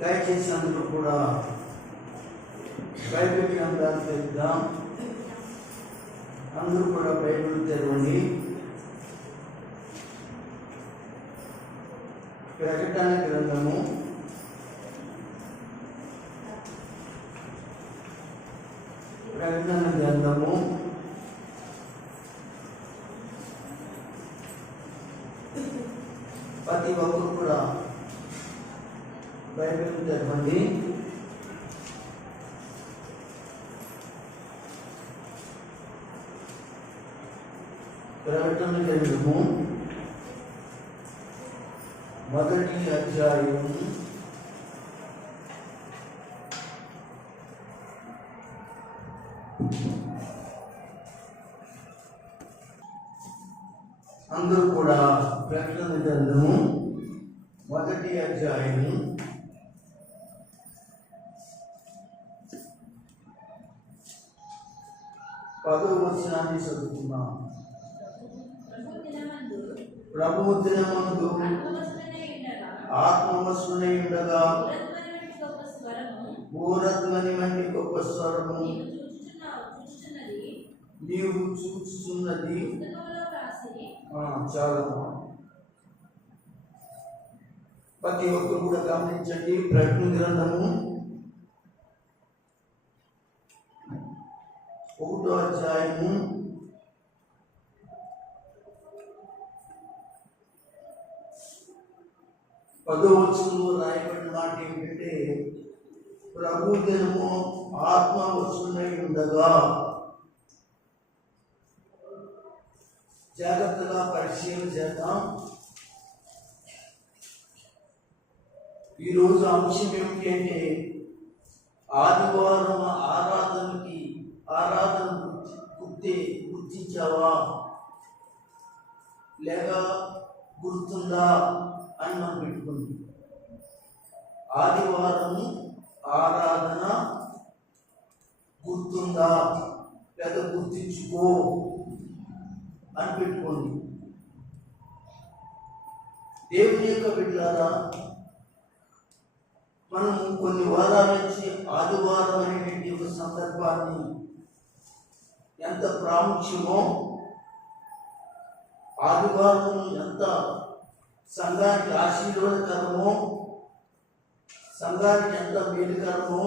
దయచేసి అందరూ కూడా బైబిల్ గ్రంథాన్ని తెద్దాం. అందరూ కూడా బైబిల్ తెరవండి. ప్రకటన గ్రంథము 10 ఒక్కరు కూడా బైబిల్ తెరవండి. ప్రకటన గ్రంథము 1వ అధ్యాయం 10వ వచనాన్ని చదువుకున్నాం. ప్రభువు దినమందు ఆత్మవశుడై ఉండగా ఊరధ్వని వంటి గొప్ప స్వరము నీవు చూచుచున్నది. చాలా ప్రతి ఒక్కరు కూడా గమనించండి. ప్రకటన గ్రంథము 1వ అధ్యాయము 10వ వచనంలో రాయబడిన మాట ఏమిటంటే, ప్రభు దినము ఆత్మవశుడై ఉండగా. జాగ్రత్తగా పరిశీలన చేద్దాం. ఈరోజు అంశం ఏమిటి అంటే, ఆదివారం ఆరాధన గుర్తించావా లేక గుర్తుందా అని మనం పెట్టుకుంది. ఆదివారం ఆరాధన గుర్తుందా లేక గుర్తించుకో అని పెట్టుకోండి. దేవుని యొక్క బిడ్డలారా, మనం కొన్ని వారాల నుంచి ఆదివారం అనేటువంటి ఒక సందర్భాన్ని ఎంత ప్రాముఖ్యమో, ఆదివారం ఎంత సంఘానికి ఆశీర్వాదకరమో, సంఘానికి ఎంత మేలుకరమో,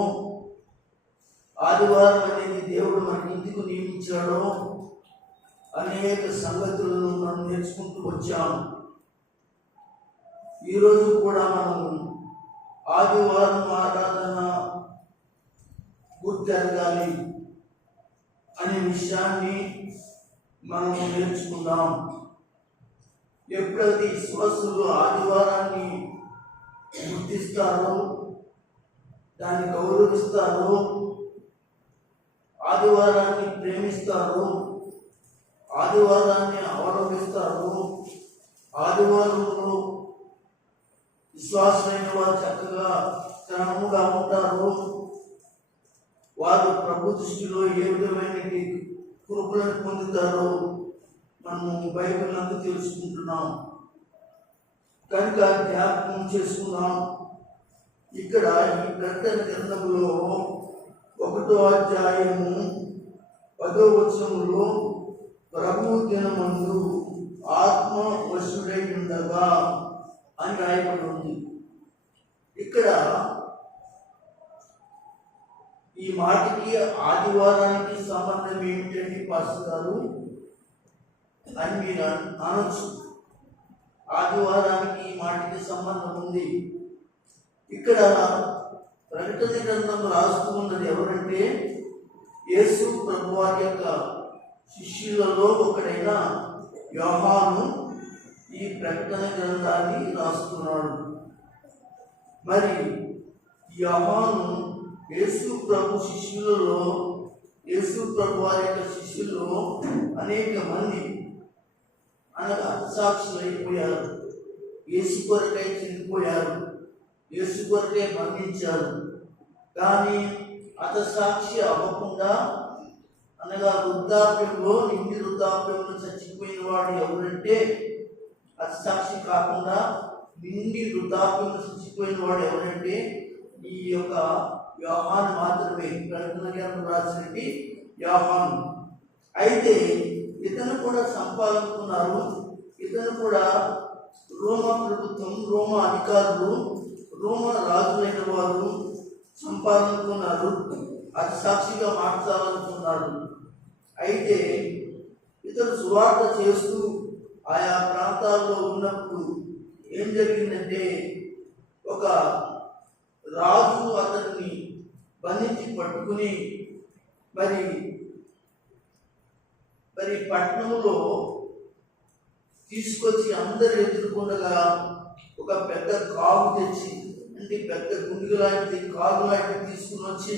ఆదివారం అనేది దేవుడు మన ఇంటికి నియమించాడో అనేక సంగతులను మనం నేర్చుకుంటూ వచ్చాము. ఈరోజు కూడా మనం ఆదివారం ఆరాధన గుర్తెరగాలి అనే విషయాన్ని మనం నేర్చుకుందాం. ఎప్పుడైతే విశ్వాసులు ఆదివారాన్ని గుర్తిస్తారో, దాన్ని గౌరవిస్తారో, ఆదివారాన్ని ప్రేమిస్తారో, ఆదివారాన్ని అవలంబిస్తారో, ఆదివారంలో విశ్వాసమైన వారు చక్కగా క్రమముగా ఉంటారు, వారు ప్రభు దృష్టిలో ఏ విధమైన కృపలను పొందుతారో మనము బైబిల్ నందు తెలుసుకుంటున్నాం. కనుక జ్ఞాపకం చేసుకున్నాం. ఇక్కడ ఈ ప్రకటన గ్రంథంలో 1వ అధ్యాయము 10వ వచనంలో ప్రభు దినమందు ఆత్మ వశుడై ఉండగా అని రాయబడి ఉంది. ఇక్కడ ఈ మాటకి ఆదివారానికి సంబంధం ఏమిటండి పాస్టర్ గారు అని మీరు అనొచ్చు. ఆదివారానికి ఈ మాటకి సంబంధం ఉంది. ఇక్కడ ప్రకటన గ్రంథం రాస్తూ ఉన్నది ఎవరంటే, యేసు ప్రభువారి యొక్క శిష్యులలో ఒకడైన యోహాను ఈ ప్రకటన గ్రంథాన్ని రాస్తున్నాడు. మరి యోహాను యేసు ప్రభు శిష్యులలో, యేసు ప్రభు వారి యొక్క శిష్యుల్లో అనేక మంది అనగా హతసాక్షులు అయిపోయారు. యేసు కొరకై చనిపోయారు, యేసు కొరకై మరణించారు. కానీ హతసాక్షి అవ్వకుండా, అనగా వృద్ధాప్యంలో, నిండి వృద్ధాప్యంలో చచ్చిపోయిన వాడు ఎవరంటే, హతసాక్షి కాకుండా నిండి వృద్ధాప్యంలో చచ్చిపోయిన వాడు ఎవరంటే ఈ యొక్క యోహాను మాత్రమే, ప్రకటన గ్రంథం రాసినటువంటి యోహాను. అయితే ఇతను కూడా సంపాదించుకున్నారు. ఇతను కూడా రోమా ప్రభుత్వం, రోమా అధికారులు, రోమా రాజులైన వారు సంపాదించుకున్నారు. అది సాక్షిగా మార్చాలనుకున్నాడు. అయితే ఇతను సువార్త చేస్తూ ఆయా ప్రాంతాల్లో ఉన్నప్పుడు ఏం జరిగిందంటే, ఒక రాజు అతన్ని బంధించి పట్టుకుని మరి పట్టణంలో తీసుకొచ్చి అందరు ఎదుర్కొండగా ఒక పెద్ద కాగు తెచ్చి, అంటే పెద్ద గుండు లాంటి కాగు లాంటివి తీసుకుని వచ్చి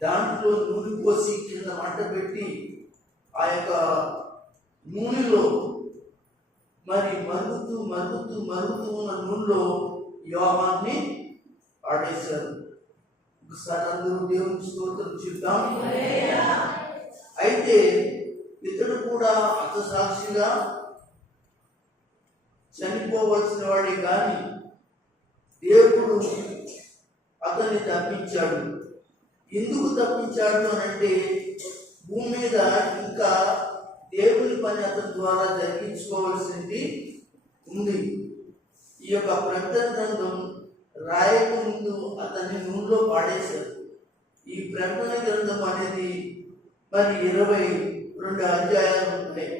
దాంట్లో నూనె పోసి కింద మంట పెట్టి ఆ యొక్క నూనెలో మరి మరుగుతూ ఉన్న నూనెలో యోహాన్ని ఆడేశారు. ఒకసారి అందరూ దేవుని స్తోత్రం చెప్తాం. అయితే ఇతడు కూడా హతసాక్షిగా చనిపోవలసిన వాడే కానీ దేవుడు అతన్ని తప్పించాడు. ఎందుకు తప్పించాడు అని అంటే, భూమి మీద ఇంకా దేవుని పని అతని ద్వారా జరిగించుకోవాల్సింది ఉంది. ఈ యొక్క ప్రకటన గ్రంథం రాయక ముందు అతన్ని నూనెలో పాడేశారు. ఈ ప్రకటన గ్రంథం అనేది మరి 22 అధ్యాయాలు ఉంటాయి.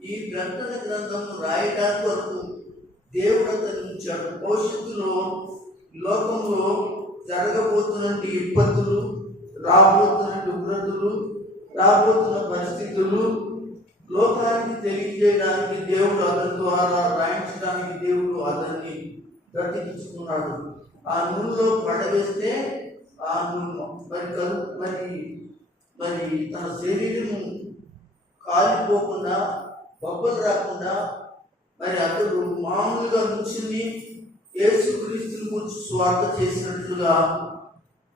ఈ ప్రకటన గ్రంథం రాయడానికి వరకు దేవుడు అతను ఉంచాడు. భవిష్యత్తులో లోకంలో జరగబోతున్న ఇబ్బందులు, రాబోతున్న ఉగ్రతలు, రాబోతున్న పరిస్థితులు లోకానికి తెలియజేయడానికి దేవుడు అతని ద్వారా రాయించడానికి దేవుడు అతన్ని బ్రతికించుకున్నాడు. ఆ నూనెలో పడవేస్తే ఆ నూనె మరి తన శరీరము కాలిపోకుండా, బొబ్బలు రాకుండా మరి అతడు మామూలుగా నుంచుని యేసుక్రీస్తుని గురించి స్వార్థ చేసినట్లుగా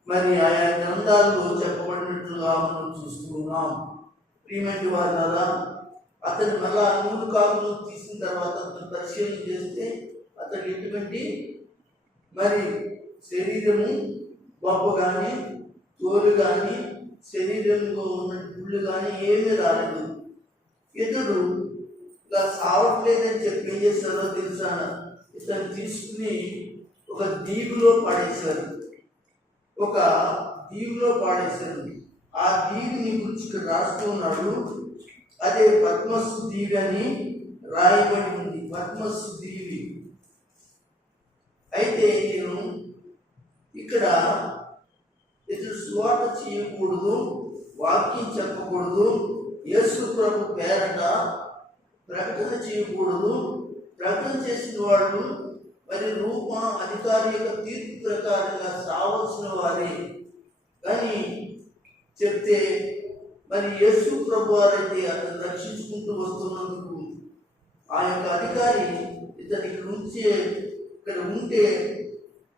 మరి ఆయా గ్రంథాల్లో చెప్పబడినట్లుగా మనం చూస్తున్నాం. ప్రియమైన వారు, అతను మళ్ళా నూనె కాకులు తీసిన తర్వాత అతను పరిశీలన చేస్తే అతను ఎటువంటి మరి శరీరము బొబ్బ కానీ, తోలు కానీ, శరీరంలో ఉన్న గుళ్ళు కానీ ఏమీ రాలేదు. ఇతడు ఇలా సావట్లేదని చెప్పి ఏం చేస్తారో తెలుసా, ఇతను తీసుకుని ఒక దీవులో పాడేశారు. ఆ దీవిని గురించి ఇక్కడ రాస్తూ ఉన్నాడు. అదే పద్మస్సు దీవి అని రాయబడి ఉంది. పద్మస్సు దీవి. అయితే నేను ఇక్కడ ఇతడు సువార్త చేయకూడదు, వాక్యం చెప్పకూడదు, యేసు ప్రభు పేరట ప్రకటన చేయకూడదు. ప్రకటన చేసిన వాళ్ళు మరి రూప అధికారి యొక్క తీర్పు ప్రకారంగా సావలసిన వారే. కానీ చెప్తే మరి యేసు ప్రభు వారైతే అతను రక్షించుకుంటూ వస్తున్నందుకు ఆ యొక్క అధికారి ఇతను ఇక్కడ ఉంటే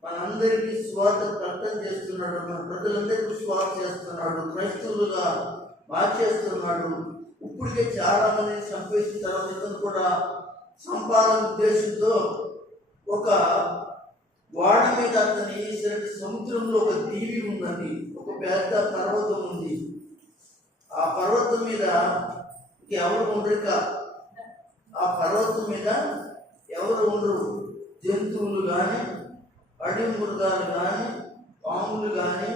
మనందరికీ స్వార్థ ప్రకటన చేస్తున్నాడు, మన ప్రజలందరికీ స్వార్థ చేస్తున్నాడు, క్రైస్తవులుగా మార్చేస్తున్నాడు. ఇప్పటికే చాలా మందిని చంపేసిన తర్వాత ఇతను కూడా సంపాదన ఉద్దేశంతో ఒక వాడ మీద అతను వేసినట్టు సముద్రంలో ఒక దీవి ఉన్నది, ఒక పెద్ద పర్వతం ఉంది. ఆ పర్వతం మీద ఎవరు ఉండరు, ఆ పర్వతం మీద ఎవరు ఉండరు. జంతువులు కానీ, అడవి మృగాలు కానీ, పాములు కానీ,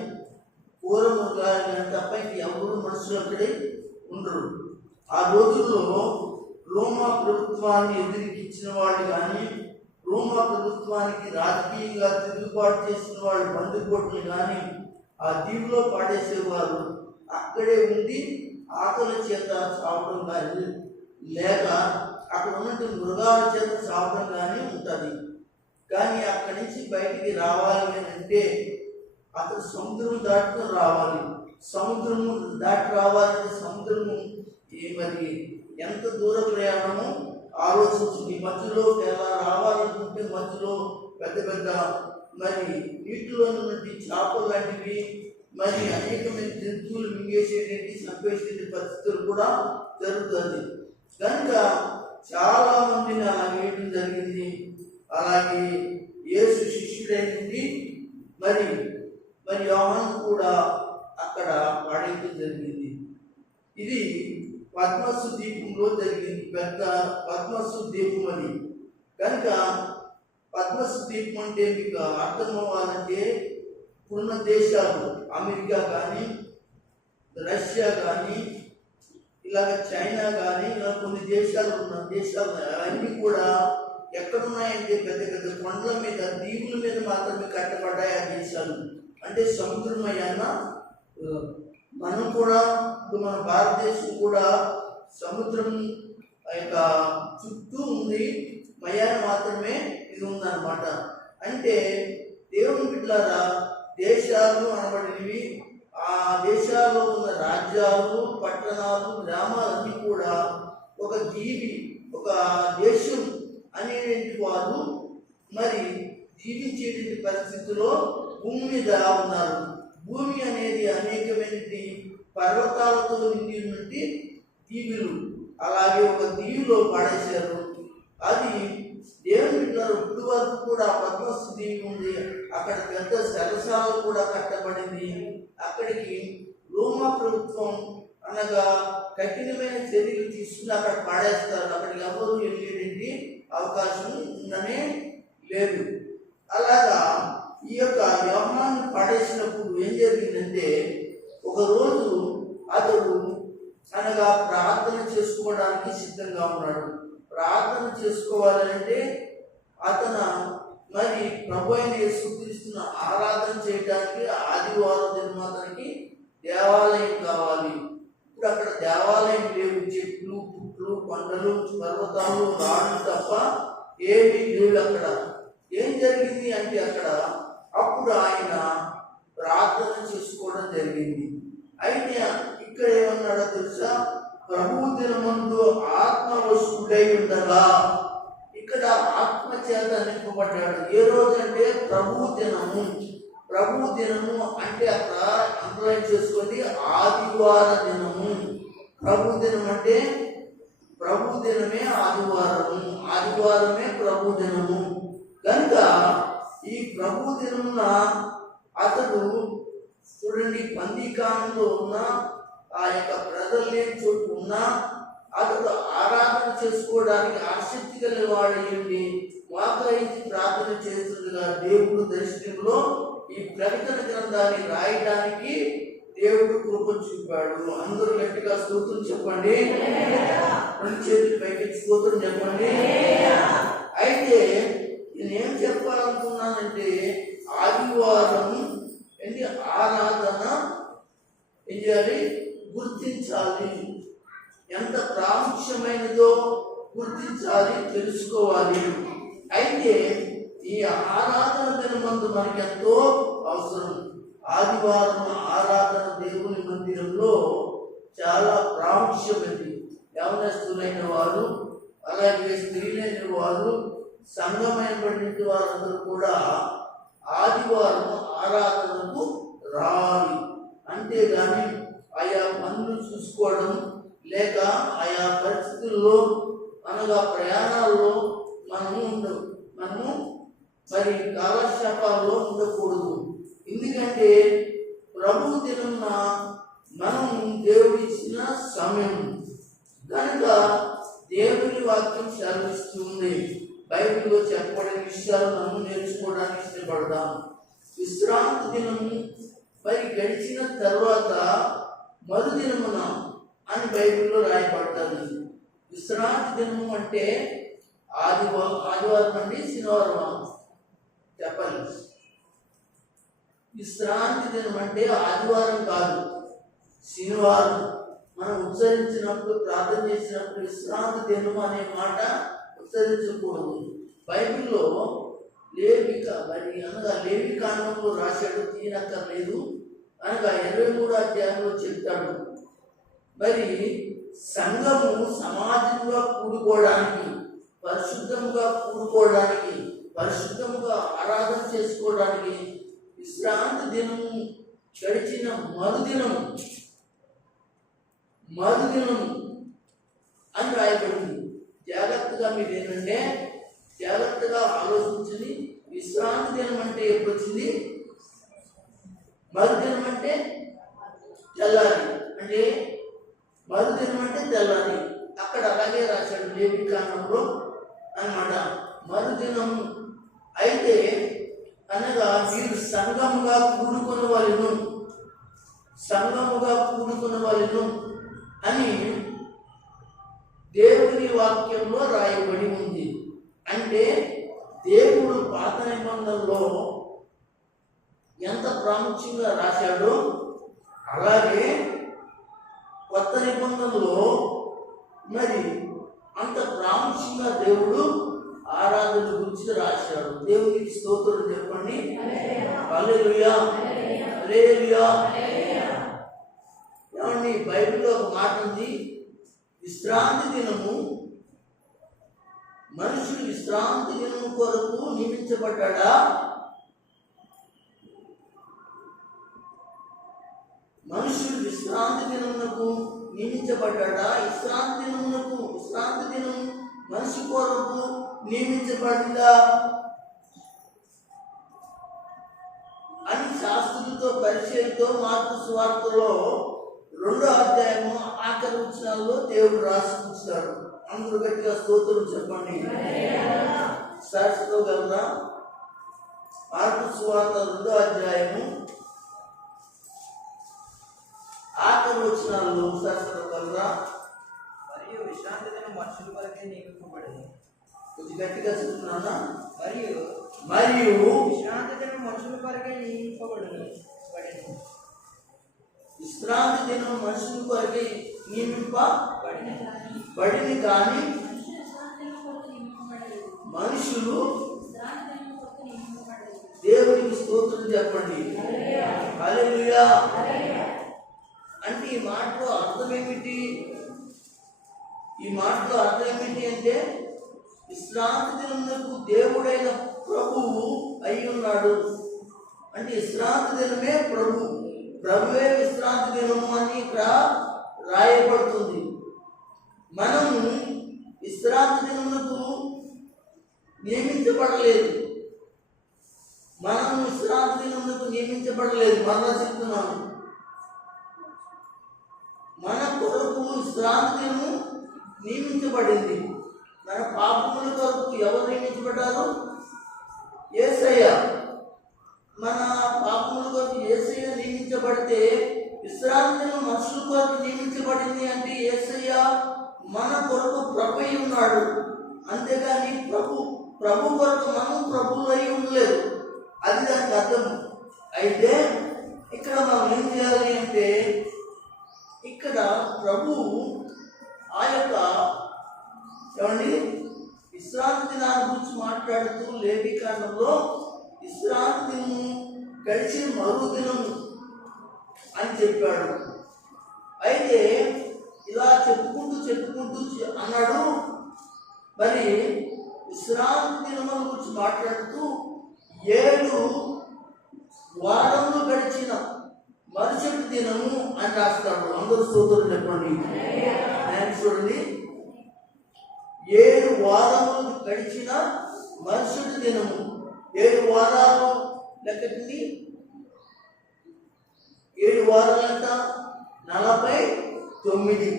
కూర మృగాలు కానీ తప్ప ఎవరు మనుషులు అక్కడే ఉండరు. ఆ రోజుల్లో రోమా ప్రభుత్వాన్ని ఎదిరికిచ్చిన వాళ్ళు కానీ, రోమా ప్రభుత్వానికి రాజకీయంగా తిరుగుబాటు చేసిన వాళ్ళు బందిపోట్లు కానీ ఆ దీవిలో పాడేసేవారు. అక్కడే ఉండి ఆకలి చేత చావడం కానీ, లేక అక్కడ ఉన్నట్టు మృగాల చేత చావడం కానీ ఉంటుంది. కానీ అక్కడి నుంచి బయటికి రావాలి అని అంటే అతను సముద్రం దాటుకుని రావాలి. సముద్రము దాటి రావాలంటే సముద్రము మరి ఎంత దూర ప్రయాణమో ఆలోచించింది. మధ్యలో ఎలా రావాలనుకుంటే మధ్యలో పెద్ద పెద్ద మరి నీటిలో ఉన్నటువంటి చేపలు లాంటివి, మరి అనేకమైన జంతువులు మింగేసేటువంటి చంపేసే పరిస్థితులు కూడా జరుగుతుంది. కనుక చాలా మందిని అలా వేయడం జరిగింది. అలాగే యేసు శిష్యుడైనది మరి మరి యోహాను కూడా అక్కడ పాడేయడం జరిగింది. ఇది పద్మసు ద్వీపంలో జరిగింది, పెద్ద పద్మసు ద్వీపం అది. కనుక పద్మసు ద్వీపం అంటే మీకు అర్థం అవ్వాలంటే ఉన్న దేశాలు అమెరికా కానీ, రష్యా కానీ, ఇలాగ చైనా కానీ, ఇలా కొన్ని దేశాలు ఉన్న దేశాలు అవన్నీ కూడా ఎక్కడున్నాయంటే పెద్ద పెద్ద కొండల మీద, దీవుల మీద మాత్రమే కట్టబడ్డాయి ఆ దేశాలు. అంటే సముద్రమయాన మనం కూడా ఇప్పుడు మన భారతదేశం కూడా సముద్రం యొక్క చుట్టూ ఉంది, మయాన మాత్రమే ఇది ఉందన్నమాట. అంటే దేవుని బిడ్డలారా, దేశాలు అనబడినవి, ఆ దేశాల్లో ఉన్న రాజ్యాలు, పట్టణాలు, గ్రామాలన్నీ కూడా ఒక జీవి, ఒక దేశం అనేటువంటి వారు మరి జీవించేటువంటి పరిస్థితిలో భూమి మీద ఉన్నారు. భూమి అనేది అనేకమైనటువంటి పర్వతాలతో నిండి ఉన్నటువంటి దీవులు, అలాగే ఒక దీవిలో పడేశారు. అది దేవుని బిడ్డలారా, ఇప్పుడు వరకు కూడా పద్మసు దీవి ఉంది, అక్కడ పెద్ద సరసాలు కూడా కట్టబడింది. అక్కడికి రోమా ప్రభుత్వం అనగా కఠినమైన చర్యలు తీసుకుని అక్కడ పాడేస్తారు. అక్కడికి ఎవరు వెళ్ళేటువంటి అవకాశం ఉండనే లేదు. అలాగా ఈ యొక్క యోహాను పడేసినప్పుడు ఏం జరిగిందంటే, ఒకరోజు అతడు అనగా ప్రార్థన చేసుకోవడానికి సిద్ధంగా ఉన్నాడు. ప్రార్థన చేసుకోవాలంటే అతను మరి ప్రభు అయిన యేసుక్రీస్తును ఆరాధన చేయడానికి ఆదివారం దినం అతనికి దేవాలయం కావాలి. ఇప్పుడు అక్కడ దేవాలయం లేవు, చెట్లు, పుట్లు, కొండలు, పర్వతాలు, రాళ్ళు తప్ప ఏమీ లేవు అక్కడ. ఏం జరిగింది అంటే అక్కడ అప్పుడు ఆయన ప్రార్థన చేసుకోవడం జరిగింది. అయితే ఇక్కడ ఏమన్నాడో తెలుసా, ప్రభు దినమందు ఆత్మవశుడై ఉండగా, ఇక్కడ ఆత్మ చేత నింపబడ్డాడు. ఏ రోజు అంటే ప్రభు దినము. ప్రభు దినము అంటే అక్కడ అండర్లైన్ చేసుకోండి, ఆదివార దినము. ప్రభు దినం అంటే ప్రభు దినమే ఆదివారము, ఆదివారమే ప్రభు దినము. కనుక ఈ ప్రభు దినమున అతడు చూడండి, బందీకానంలో ఉన్న ఆ యొక్క ప్రజలు లేని చోటు ఉన్న అతడు ఆరాధన చేసుకోవడానికి ఆసక్తి కలిగిన వాడు మోకరించి ప్రార్థన చేస్తుండగా దేవుడు దర్శనంలో ఈ ప్రకటన గ్రంథాన్ని రాయడానికి దేవుడు కృప చూపాడు. అందరూ గట్టిగా స్తోత్రం చెప్పండి, రెండు చేతులు పైకి స్తోత్రం చెప్పండి. అయితే నేనేం చెప్పాలనుకున్నానంటే, ఆదివారం ఏంటి ఆరాధన ఏం చేయాలి, గుర్తించాలి. ఎంత ప్రాముఖ్యమైనదో గుర్తించాలి, తెలుసుకోవాలి. అయితే ఈ ఆరాధన దినమందు మనకి ఎంతో అవసరం. ఆదివారం ఆరాధన దేవుని మందిరంలో చాలా ప్రాముఖ్యమైనది. యవనస్తులైన వారు, అలాగే స్త్రీలైన వారు, సంఘమైనటువంటి వారందరూ కూడా ఆదివారం ఆరాధనకు రావాలి. అంతేగాని ఆయా పనులు చూసుకోవడం, లేక ఆయా పరిస్థితుల్లో అనగా ప్రయాణాల్లో మనము మరి కాలక్షేపాల్లో ఉండకూడదు. ఎందుకంటే ప్రభు దినమున మనం దేవుడిచ్చిన సమయం కనుక దేవుని వాక్యం సెలవిస్తుంది. బైబిల్లో చెప్పబడిన విషయాలు మనం నేర్చుకోవడానికి ఇష్టపడదాం. విశ్రాంతి దినము మరి గడిచిన తర్వాత మరుదినమున అని బైబిల్లో రాయబడుతుంది. విశ్రాంతి దినము అంటే ఆదివారం అండి, శనివారం చెప్పండి. విశ్రాంతి దినం అంటే ఆదివారం కాదు, శనివారం. మనం ఉచ్చరించినప్పుడు, ప్రార్థన చేసినప్పుడు విశ్రాంతి దినం అనే మాట ఉచ్చరించకూడదు. బైబిల్లో లేవి కాండంలో రాశాడు, తీయనక్కర్లేదు అనగా 23వ అధ్యాయంలో చెప్తాడు. మరి సంఘము సమాజంగా కూడుకోవడానికి, పరిశుద్ధముగా కూడుకోవడానికి, పరిశుద్ధముగా ఆరాధన చేసుకోవడానికి విశ్రాంతి దినము గడిచిన మరుదినము అని రాయబడింది. జాగ్రత్తగా మీరు ఏంటంటే జాగ్రత్తగా ఆలోచించింది. విశ్రాంతి దినం అంటే ఎప్పుడు వచ్చింది? మరుదినం అంటే తెల్లారి, అంటే మరుదినం అంటే తెల్లారి. అక్కడ అలాగే రాశాడు లేవికాండంలో అన్నమాట. మరుదినం అయితే అనగా మీరు సంఘముగా కూడుకున్న వాళ్ళను, సంఘముగా కూడుకున్న వాళ్ళను అని దేవుని వాక్యంలో రాయబడి ఉంది. అంటే దేవుడు పాత నిబంధనలో ఎంత ప్రాముఖ్యంగా రాశాడో అలాగే కొత్త నిబంధనలో మరి అంత ప్రాముఖ్యంగా దేవుడు ఆరాధన గురించి రాశాడు. దేవునికి స్తోత్రం చెప్పండి. హల్లెలూయా, హల్లెలూయా. ఏమండి, బైబిల్లో ఒక మాట ఉంది, విశ్రాంతి దినము, మనుషులు విశ్రాంతి దినము కొరకు నియమించబడ్డా? మనుషులు విశ్రాంతి దినమునకు నియమించబడ్డా? విశ్రాంతి దినం మనిషి కొరకు నియమించబడిందా అని శాస్త్రులతో పరిచయంతో మార్కు సువార్తలో 2వ అధ్యాయము ఆఖరి వచనాల్లో దేవుడు రాసి ఉంచుతాడు. అందరూ గట్టిగా స్తోత్రం చెప్పండి. శాస్త్రగలరా? మార్కు సువార్త 2వ అధ్యాయము ఆఖరి వచనాల్లో శాస్త్రగలరా? మరియు విశ్రాంతి దినం మనుషుల కొరకే నియమింపబడింది. కొద్ది గట్టిగా చెప్తున్నానా? మరియు విశ్రాంతి దినం మనుషుల కొరకే నియమింపబడింది. విశ్రాంతి దినం మనుషుల కొరకే నియమింపబడింది, కానీ మనుషులు దేవునికి స్తోత్రం చెప్పండి. హల్లెలూయా. అంటే ఈ మాటలో అర్థం ఏమిటి? ఈ మాటలో అర్థం ఏమిటి అంటే విశ్రాంతి దినమునకు దేవుడైన ప్రభువు అయి ఉన్నాడు. అంటే విశ్రాంతి దినమే ప్రభువే విశ్రాంతి దినము అని ఇక్కడ రాయబడుతుంది. మనము విశ్రాంతి దినమునకు నియమించబడలేదు. మరలా చెప్తున్నాను, మన కొరకు విశ్రాంతి దినము నియమించబడింది. మన పాపముల కొరకు ఎవరు నియమించబడ్డారు? యేసయ్య. మన పాపముల కొరకు యేసయ్య నియమించబడితే విశ్రాంతి దినం మనుషుల కొరకు నియమించబడింది. అంటే యేసయ్య మన కొరకు ప్రభు అయి ఉన్నాడు. అంతేగాని ప్రభు కొరకు మనం ప్రభువులు అయి ఉండలేదు. అది దానికి అర్థం. అయితే ఇక్కడ మనం ఏం చేయాలి అంటే, ఇక్కడ ప్రభువు ఆ యొక్క విశ్రాంతి దినాన్ని గురించి మాట్లాడుతూ లేవికాండంలో విశ్రాంతి దినం గడిచిన మరుదినం అని చెప్పాడు. అయితే ఇలా చెప్పుకుంటూ అన్నాడు. మరి విశ్రాంతి దినముల గురించి మాట్లాడుతూ 7 వారములు గడిచిన మరుసటి దినము అని రాస్తాడు. అందరూ స్తోత్రం చెప్పండి. చూడండి, 7 వారములు గడిచిన మరుసటి దినము. 7 వారాలు లెక్కటి 7 వారాలంట 49.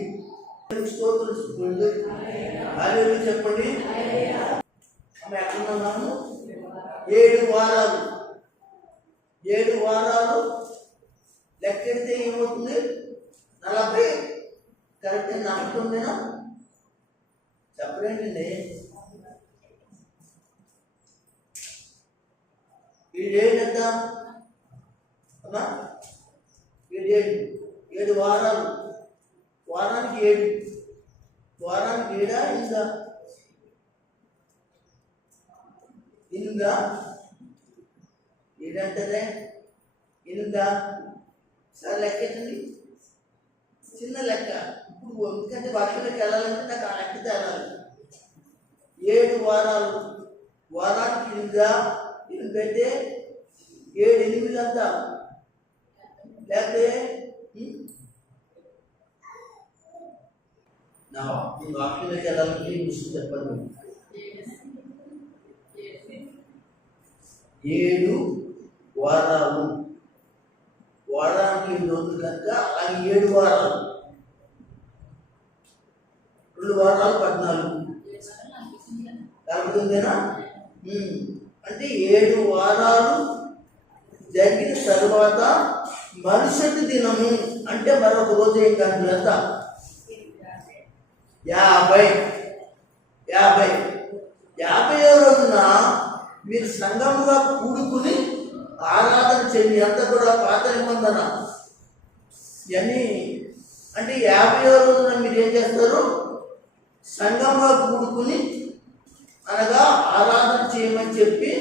స్తోత్రం చెప్పండి. ఎక్కడున్నాము? 7 వారాలు. 7 వారాలు లెక్కెడితే ఏమవుతుంది? 40. కరెక్ట్. 49 చెప్పలేండి. ఈ డేట్ ఎంత అమ్మా? ఈ డేట్ 7 వారాలు. వారానికి 7. వారానికి 7 ఇందా 7 అంటదే 8. సరే లెక్కెట్టండి. చిన్న లెక్క. ఇప్పుడు ఎందుకంటే వాక్యంలోకి వెళ్ళాలంటే నాకు ఆ లెక్కతో వెళ్ళాలి. 7 వారాలు. వారానికి 8 పెడితే 7 8 అంతా లేకపోతే నా ఈ వాక్యంలోకి వెళ్ళాలంటే ఈ విషయం చెప్పండి. 7 వారాలు. వారానికి 7 రోజులు కనుక అలాగే 7 వారాలు, 2 వారాలు 14 కలుగుతుందేనా? అంటే 7 వారాలు జరిగిన తర్వాత మరుసటి దినము అంటే మరొక రోజు ఏం కాదు, ఎంత 50వ రోజున మీరు సంఘముగా కూడుకుని ఆరాధన చేయండి. అంతా కూడా పాత నిబంధన ఇవన్నీ. అంటే 50వ రోజున మీరు ఏం చేస్తారు? సంఘంగా కూడుకుని అనగా ఆరాధన చేయమని చెప్పి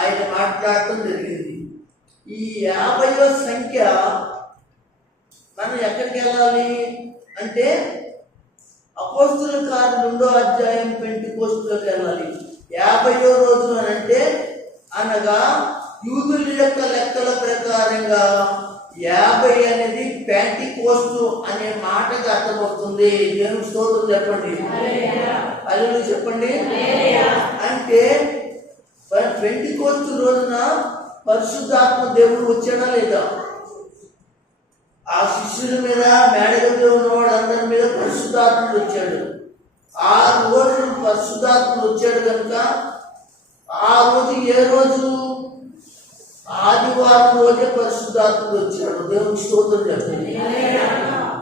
ఆయన మాట్లాడటం జరిగింది. ఈ 50వ సంఖ్య మనం ఎక్కడికి వెళ్ళాలి అంటే అపోస్తుల కార్యం 2వ అధ్యాయం పెంటెకోస్తులోకి వెళ్ళాలి. 50వ రోజు అంటే అనగా యూదుల యొక్క లెక్కల ప్రకారంగా 50 అనేది పెంటెకోస్తు అనే మాటకి అర్థమవుతుంది. దేవుని స్తోత్రం చెప్పండి, హల్లెలూయా చెప్పండి. అంటే పెంటెకోస్తు రోజున పరిశుద్ధాత్మ దేవుడు వచ్చాడా లేదా? ఆ శిష్యుల మీద, మేడగదిలో ఉన్న వాళ్ళందరి మీద పరిశుద్ధాత్ముడు వచ్చాడు. ఆ రోజు పరిశుద్ధాత్ముడు వచ్చాడు కనుక ఆ రోజు ఏ రోజు? ఆదివారం రోజే పరిశుద్ధాత్ముడు వచ్చాడు. దేవుని స్తోత్రం చెప్పండి.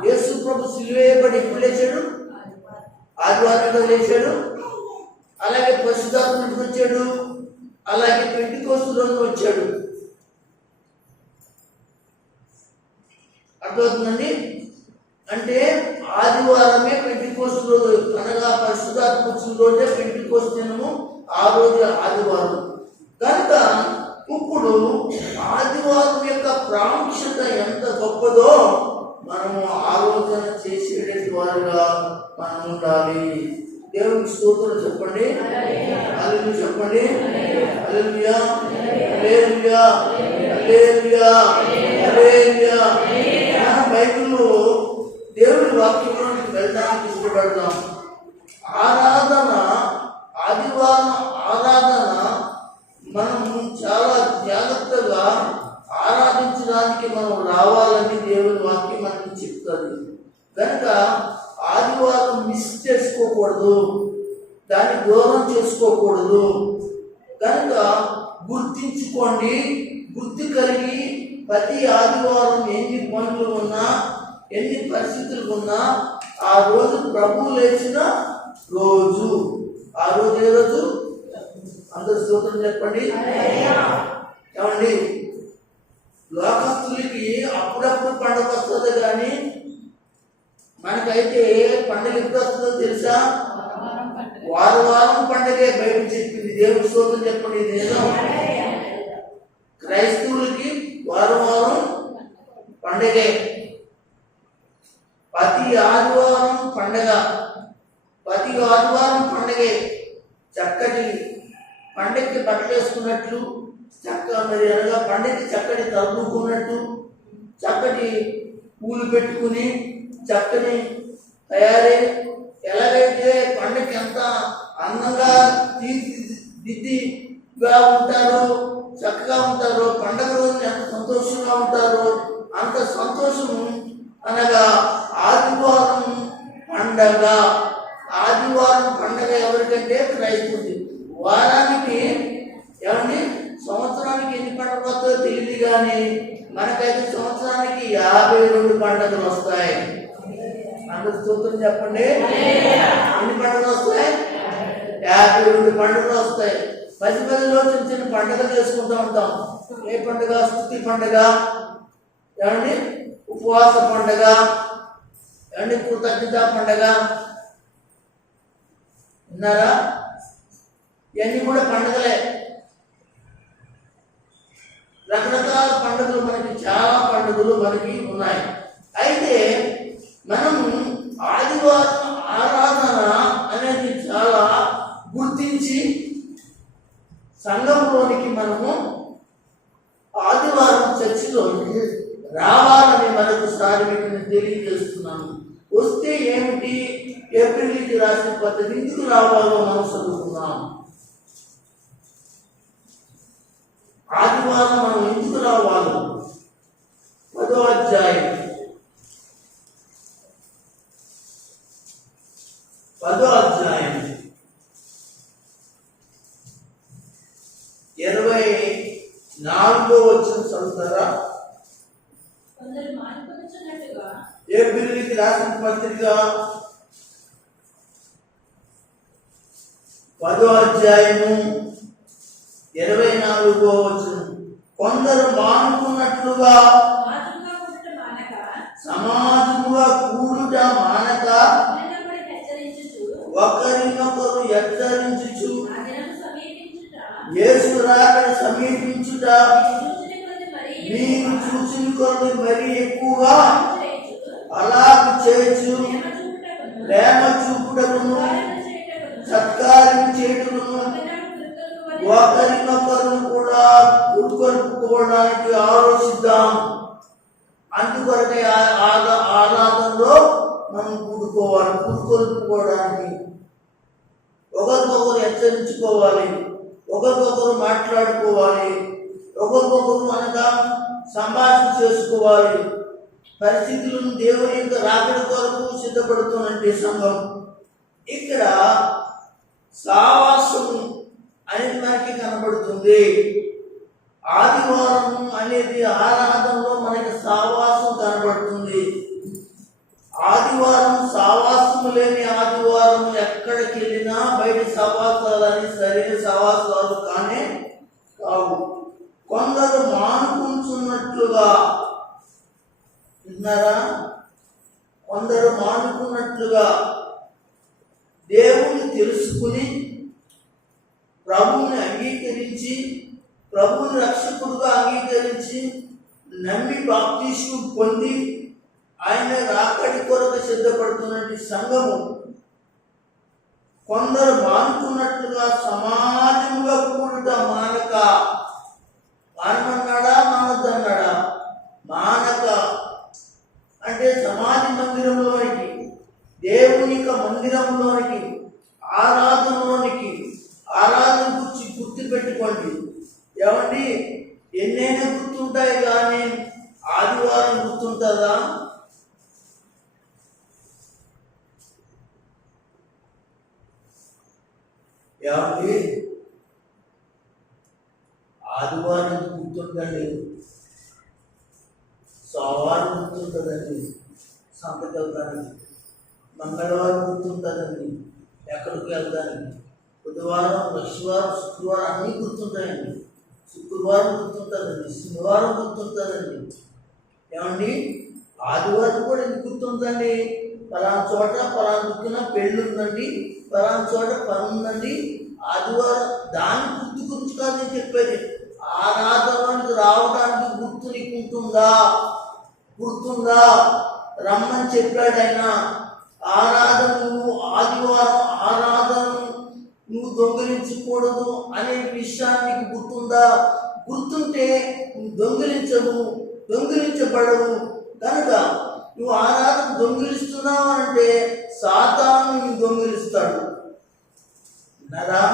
యేసు ప్రభు సిలువ వేయబడి ఎప్పుడు లేచాడు? ఆదివారం లేచాడు. అలాగే పరిశుద్ధాత్ముడు వచ్చాడు. అలాగే పెంటెకోస్తు రోజు వచ్చాడు. అర్థమవుతుందండి? అంటే ఆదివారమే పెంటెకోస్తు రోజు, అనగా పరిశుద్ధాత్మ వచ్చిన రోజే పెంటెకోస్తు దినము, ఆ రోజు ఆదివారం కనుక ఇప్పుడు ఆదివారం యొక్క ప్రాముఖ్యత ఎంత గొప్పదో మనము ఆలోచన చేసేటటువంటి వారుగా మనం ఉండాలి. దేవునికి స్తోత్రం చెప్పండి, హల్లెలూయా చెప్పండి, హల్లెలూయా హల్లెలూయా హల్లెలూయా హల్లెలూయా. బైబిల్లో దేవుడి వాక్యంలోకి వెళ్ళడానికి ఇష్టపడతాం. ఆరాధన, ఆదివారం ఆరాధన మనం చాలా జాగ్రత్తగా ఆరాధించడానికి మనం రావాలని దేవుడి వాక్యం మనకి చెప్తుంది. కనుక ఆదివారం మిస్ చేసుకోకూడదు, దాన్ని దూరం చేసుకోకూడదు. కనుక గుర్తించుకోండి, గుర్తు కలిగి ప్రతి ఆదివారం ఎన్ని పనులు ఉన్నా, ఎన్ని పరిస్థితులు ఉన్నా, ఆ రోజు ప్రభువు లేచిన రోజు. ఆ రోజు ఏ రోజు? అందరు స్తోత్రం చెప్పండి. ఏమండి, లోకస్తులకి అప్పుడప్పుడు పండుగ వస్తుంది, కానీ మనకైతే పండుగ ఎప్పుడు వస్తుందో తెలుసా? వారం పండుగే బయట చెప్పింది. దేవుడి స్తోత్రం చెప్పండి. ఇది నిజం. క్రైస్తవులకి వారం పండుగే, ప్రతి ఆదివారం పండగ, ప్రతి ఆదివారం పండగే. చక్కటి పండగకి బట్టలు వేసుకున్నట్లు, మరి అనగా పండగకి చక్కటి తరుముకున్నట్టు, చక్కటి పూలు పెట్టుకుని చక్కని తయారై ఎలాగైతే పండగకి ఎంత అందంగా తీర్చిదిద్దిగా ఉంటారో, చక్కగా ఉంటారో, పండగ రోజు ఎంత సంతోషంగా ఉంటారో అంత సంతోషం అనగా ఆదివారం పండగ. ఆదివారం పండగ ఎవరికంటే క్రైస్తవుడి. వారానికి ఏమండి, సంవత్సరానికి ఎన్ని పండుగలు వస్తాయో తెలియదు, కానీ మనకైతే సంవత్సరానికి 52 పండుగలు వస్తాయి. అందరూ స్తోత్రం చెప్పండి. ఎన్ని పండుగలు వస్తాయి? 52 పండుగలు వస్తాయి. మధ్యలో చిన్న చిన్న పండుగలు చేసుకుంటూ ఉంటాం. ఏ పండుగ? స్తుతి పండుగ, ఏమండి ఉపవాస పండుగ, ఏమండి కృతజ్ఞత పండుగ. విన్నారా? ఇవన్నీ కూడా పండుగలే. రకరకాల పండుగలు, మనకి చాలా పండుగలు మనకి ఉన్నాయి. అయితే మనం ఆదివారం ఆరాధన అనేది చాలా గుర్తించి సంఘంలోనికి మనము ఆదివారం చర్చిలోకి రావాలని మరొకసారి మీకు నేను తెలియజేస్తున్నాను. వస్తే ఏమిటి? ఏప్రిల్కి రాసిన పద్ధతి ఎందుకు రావాలో మనం చదువుకున్నాం. ఆదివారం మనం ఎందుకు రావాలి? 4వ వచనం చదువుతారా? కొందరు మానుకొనుచున్నట్టుగా హెబ్రీయులకు రాసిన పత్రిక 10వ అధ్యాయము 24వ వచనం. కొందరు మానుకున్నట్లుగా మాతృగా ఉండట మానక సమాజముగా కూడుట మానక ఒకరినొకడు హెచ్చరించుచు ఒకరినొకరు హెచ్చరించుచు ఆ దినము సమీపించుట యేసు రాకడ సమీపించుట మీరు చూసిన కొలది మీరు చూసిన కొలది మరీ మరీ ఎక్కువగా చేయుచు అలాగు చేయొచ్చు. ప్రేమ ప్రేమ చూపుటకును చూపుటకును కార్యము చేయుటకును సత్కార్యం చేయుటకును ఒకరినొకడు కృతజ్ఞులు ఒకరినొకరు కూడా గురుకొల్పుకోవడానికి ఆలోచిద్దాం. అందుకొరకే ఆరాధనలో మనం కూడుకోవాలి, గురుకొల్పుకోవడానికి ఒకరికొకరు హెచ్చరించుకోవాలి, ఒకరికొకరు మాట్లాడుకోవాలి, ఒకరికొకరు అనగా సంభాషణ చేసుకోవాలి. పరిస్థితులను దేవుని యొక్క రాకడ కొరకు సిద్ధపడుతున్నట్టు సంఘం. ఇక్కడ సావాసము అనేది మనకి కనబడుతుంది. ఆదివారం అనేది ఆరాధనలో మనకి సావాసం కనబడుతుంది. ఆదివారం సావాసము లేని ఆదివారం ఎక్కడికి వెళ్ళినా బయట సవాసాలని సరైన సవాసాలు కానే కావు. కొందరు మానుకుంటున్నట్లుగా విన్నారా? కొందరు మానుకున్నట్లుగా దేవుని తెలుసుకుని ప్రభువుని అంగీకరించి ప్రభువుని రక్షకుడుగా అంగీకరించి నమ్మి బాప్తీసం పొంది ఆయన రాకడి కొరకు సిద్ధపడుతున్నటువంటి సంఘము కొందరు మానుకున్నట్లుగా సమాజంగా కూడుట మానక. మానమన్నాడా మానొద్దన్నాడా? మానక అంటే సమాజ మందిరంలోనికి, దేవుని యొక్క మందిరంలోనికి, ఆరాధనలోనికి, ఆరాధన గురించి గుర్తు పెట్టుకోండి. ఏమండి, ఎన్నైనా గుర్తుంటాయి కానీ ఆదివారం గుర్తుంటుందా? ఏమండి, ఆదివారం గుర్తుందండి, సోమవారం గుర్తుంటుందండి సంతకి వెళ్తానండి, మంగళవారం గుర్తుంటుందండి ఎక్కడికి వెళ్తానండి, బుధవారం, లక్షవారం, శుక్రవారం అన్నీ గుర్తుంటాయండి, శుక్రవారం గుర్తుంటుందండి, శనివారం గుర్తుంటుందండి. ఏమండి, ఆదివారం కూడా ఎందుకు గుర్తుందండి? పలానా చోట పలానా దిక్కున పెళ్ళి ఉందండి, పలానా చోట పని ఉందండి. ఆదివారం దాని గురించి కాదు నేను చెప్పేది. ఆరాధనకి రావడానికి గుర్తు నీకు ఉంటుందా? గుర్తుందా? రమ్మని చెప్పాడు ఆయన. ఆరాధన నువ్వు ఆదివారం ఆరాధన నువ్వు దొంగిలించకూడదు అనే విషయాన్ని నీకు గుర్తుందా? గుర్తుంటే నువ్వు దొంగిలించవు, దొంగిలించబడవు. కనుక నువ్వు ఆరాధన దొంగిలిస్తున్నావు అంటే సాతాను నువ్వు దొంగిలిస్తాడు. విన్నారా?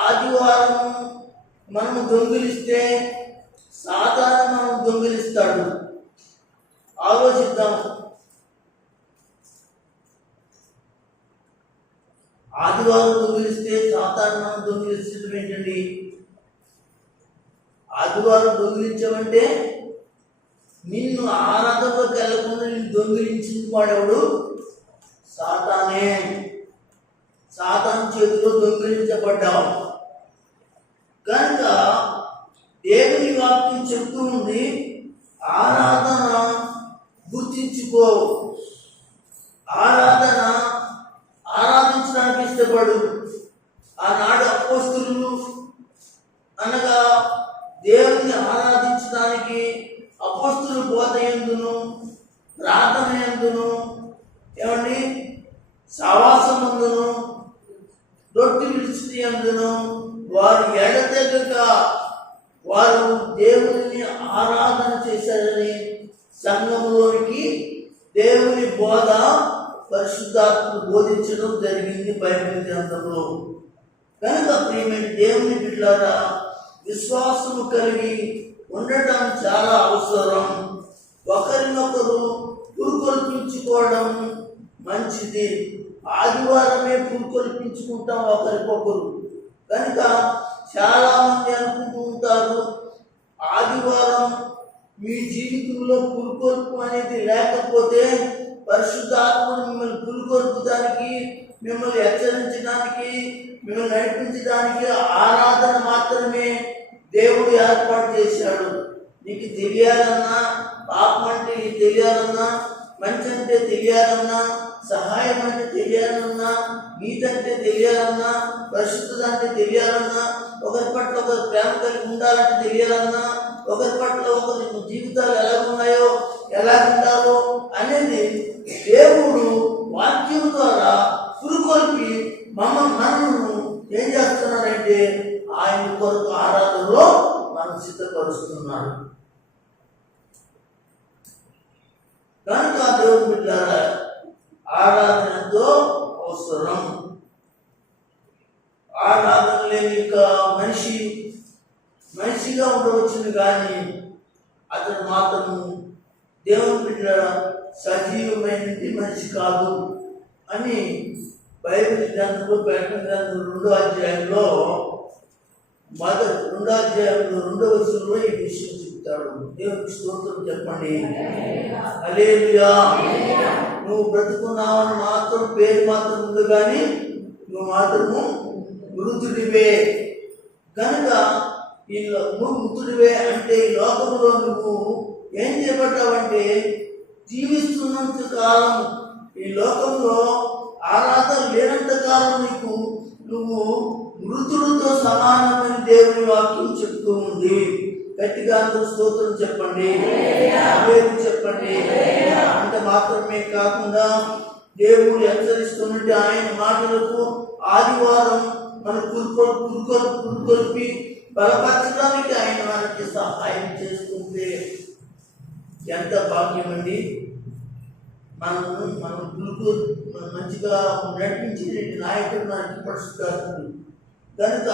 ఆదివారం మనము దొంగిలిస్తే సాతాను మనం దొంగిలిస్తాడు. ఆలోచిద్దాం. ఆదివారం దొంగిలిస్తే సాతాను మనం దొంగిలించడం ఏంటండి? ఆదివారం దొంగిలించమంటే నిన్ను ఆరాధనలోకి వెళ్ళకుండా నిన్ను దొంగిలించిన వాడెవడు? సాతానే. సాతాను చేతిలో దొంగిలించబడ్డావు. కనుక దేవుని వాక్యం చెప్తూ ఉంది, ఆరాధన గుర్తించుకో, ఆరాధించడానికి ఇష్టపడు. ఆనాడు అపోస్తలులు అనగా దేవుని ఆరాధించడానికి అపోస్తలుల బోధ యందును, ప్రార్థన యందును, ఏమండి సవాసమందును, రొట్టె విడిచి యందును వారు ఎడతెగక వారు దేవుని ఆరాధన చేశారని సంఘంలోనికి దేవుని బోధ పరిశుద్ధాత్మ బోధించడం జరిగింది బైబిల్ గ్రంథంలో. కనుక ప్రియమైన దేవుని బిడ్డలారా, విశ్వాసము కలిగి ఉండటం చాలా అవసరం. ఒకరినొకరు పురుకొల్పించుకోవడం మంచిది. ఆదివారమే పురుకొల్పించుకుంటాం ఒకరికొకరు. కనుక చాలా మంది అనుకుంటూ ఉంటారు, ఆదివారం మీ జీవితంలో పురుకొల్పు అనేది లేకపోతే పరిశుద్ధాత్మను మిమ్మల్ని పురుకొల్పడానికి, మిమ్మల్ని హెచ్చరించడానికి, మిమ్మల్ని నడిపించడానికి ఆరాధన మాత్రమే దేవుడు ఏర్పాటు చేశాడు. నీకు తెలియాలన్నా, పాపం అంటే నీకు తెలియాలన్నా, మంచి అంటే తెలియాలన్నా, సహాయం అంటే తెలియాలన్నా, నీతి అంటే తెలియాలన్నా, పరిశుద్ధత అంటే తెలియాలన్నా, ఒకరి పట్ల ఒకరు ప్రేమ కలిగి ఉండాలంటే తెలియాలన్నా, ఒకరి పట్ల ఒకరి జీవితాలు ఎలా ఉన్నాయో, ఎలా ఉంటారో అనేది దేవుడు వాక్యం ద్వారా పురుకొల్పి మనను ఏం చేస్తున్నారంటే ఆయన కొరకు ఆరాధనలో మనం సిద్ధపరుస్తున్నాడు. కనుక దేవుడు బిడ్డలారా, ఆరాధన ఎంతో అవసరం. ఆరాధన లేని మనిషిగా ఉండవచ్చును కానీ అతను మాత్రము దేవుని బిడ్డ సజీవమైనది మనిషి కాదు అని బైబిల్ గ్రంథంలో ప్రకటన గ్రంథం 2వ అధ్యాయంలో 2వ వచనంలో ఈ విషయం చెప్తాడు. దేవునికి స్తోత్రం చెప్పండి. హల్లెలూయా. నువ్వు బ్రతుకున్నావని మాత్రం పేరు మాత్రం ఉంది కానీ నువ్వు మాత్రము మృతుడివే. కనుక నువ్వు మృతుడివే అంటే ఈ లోకంలో నువ్వు ఏం చేపట్టావంటే, జీవిస్తున్నంత కాలం ఈ లోకంలో ఆరాధన లేనంత కాలం నువ్వు మృతుడితో సమానమని దేవుని వాక్యం చెప్తూ ఉంది. గట్టిగా అందరూ స్తోత్రం చెప్పండి, చెప్పండి. అంత మాత్రమే కాకుండా దేవుడు హెచ్చరిస్తున్నట్టు ఆయన మాటలకు ఆదివారం మన పురుకొల్పి బలపరచడానికి ఆయన మనకి సహాయం చేస్తుంటే ఎంత భాగ్యం అండి. మనం మంచిగా నడిపించి నాయకుడు మనకి పరుచుతారు. కనుక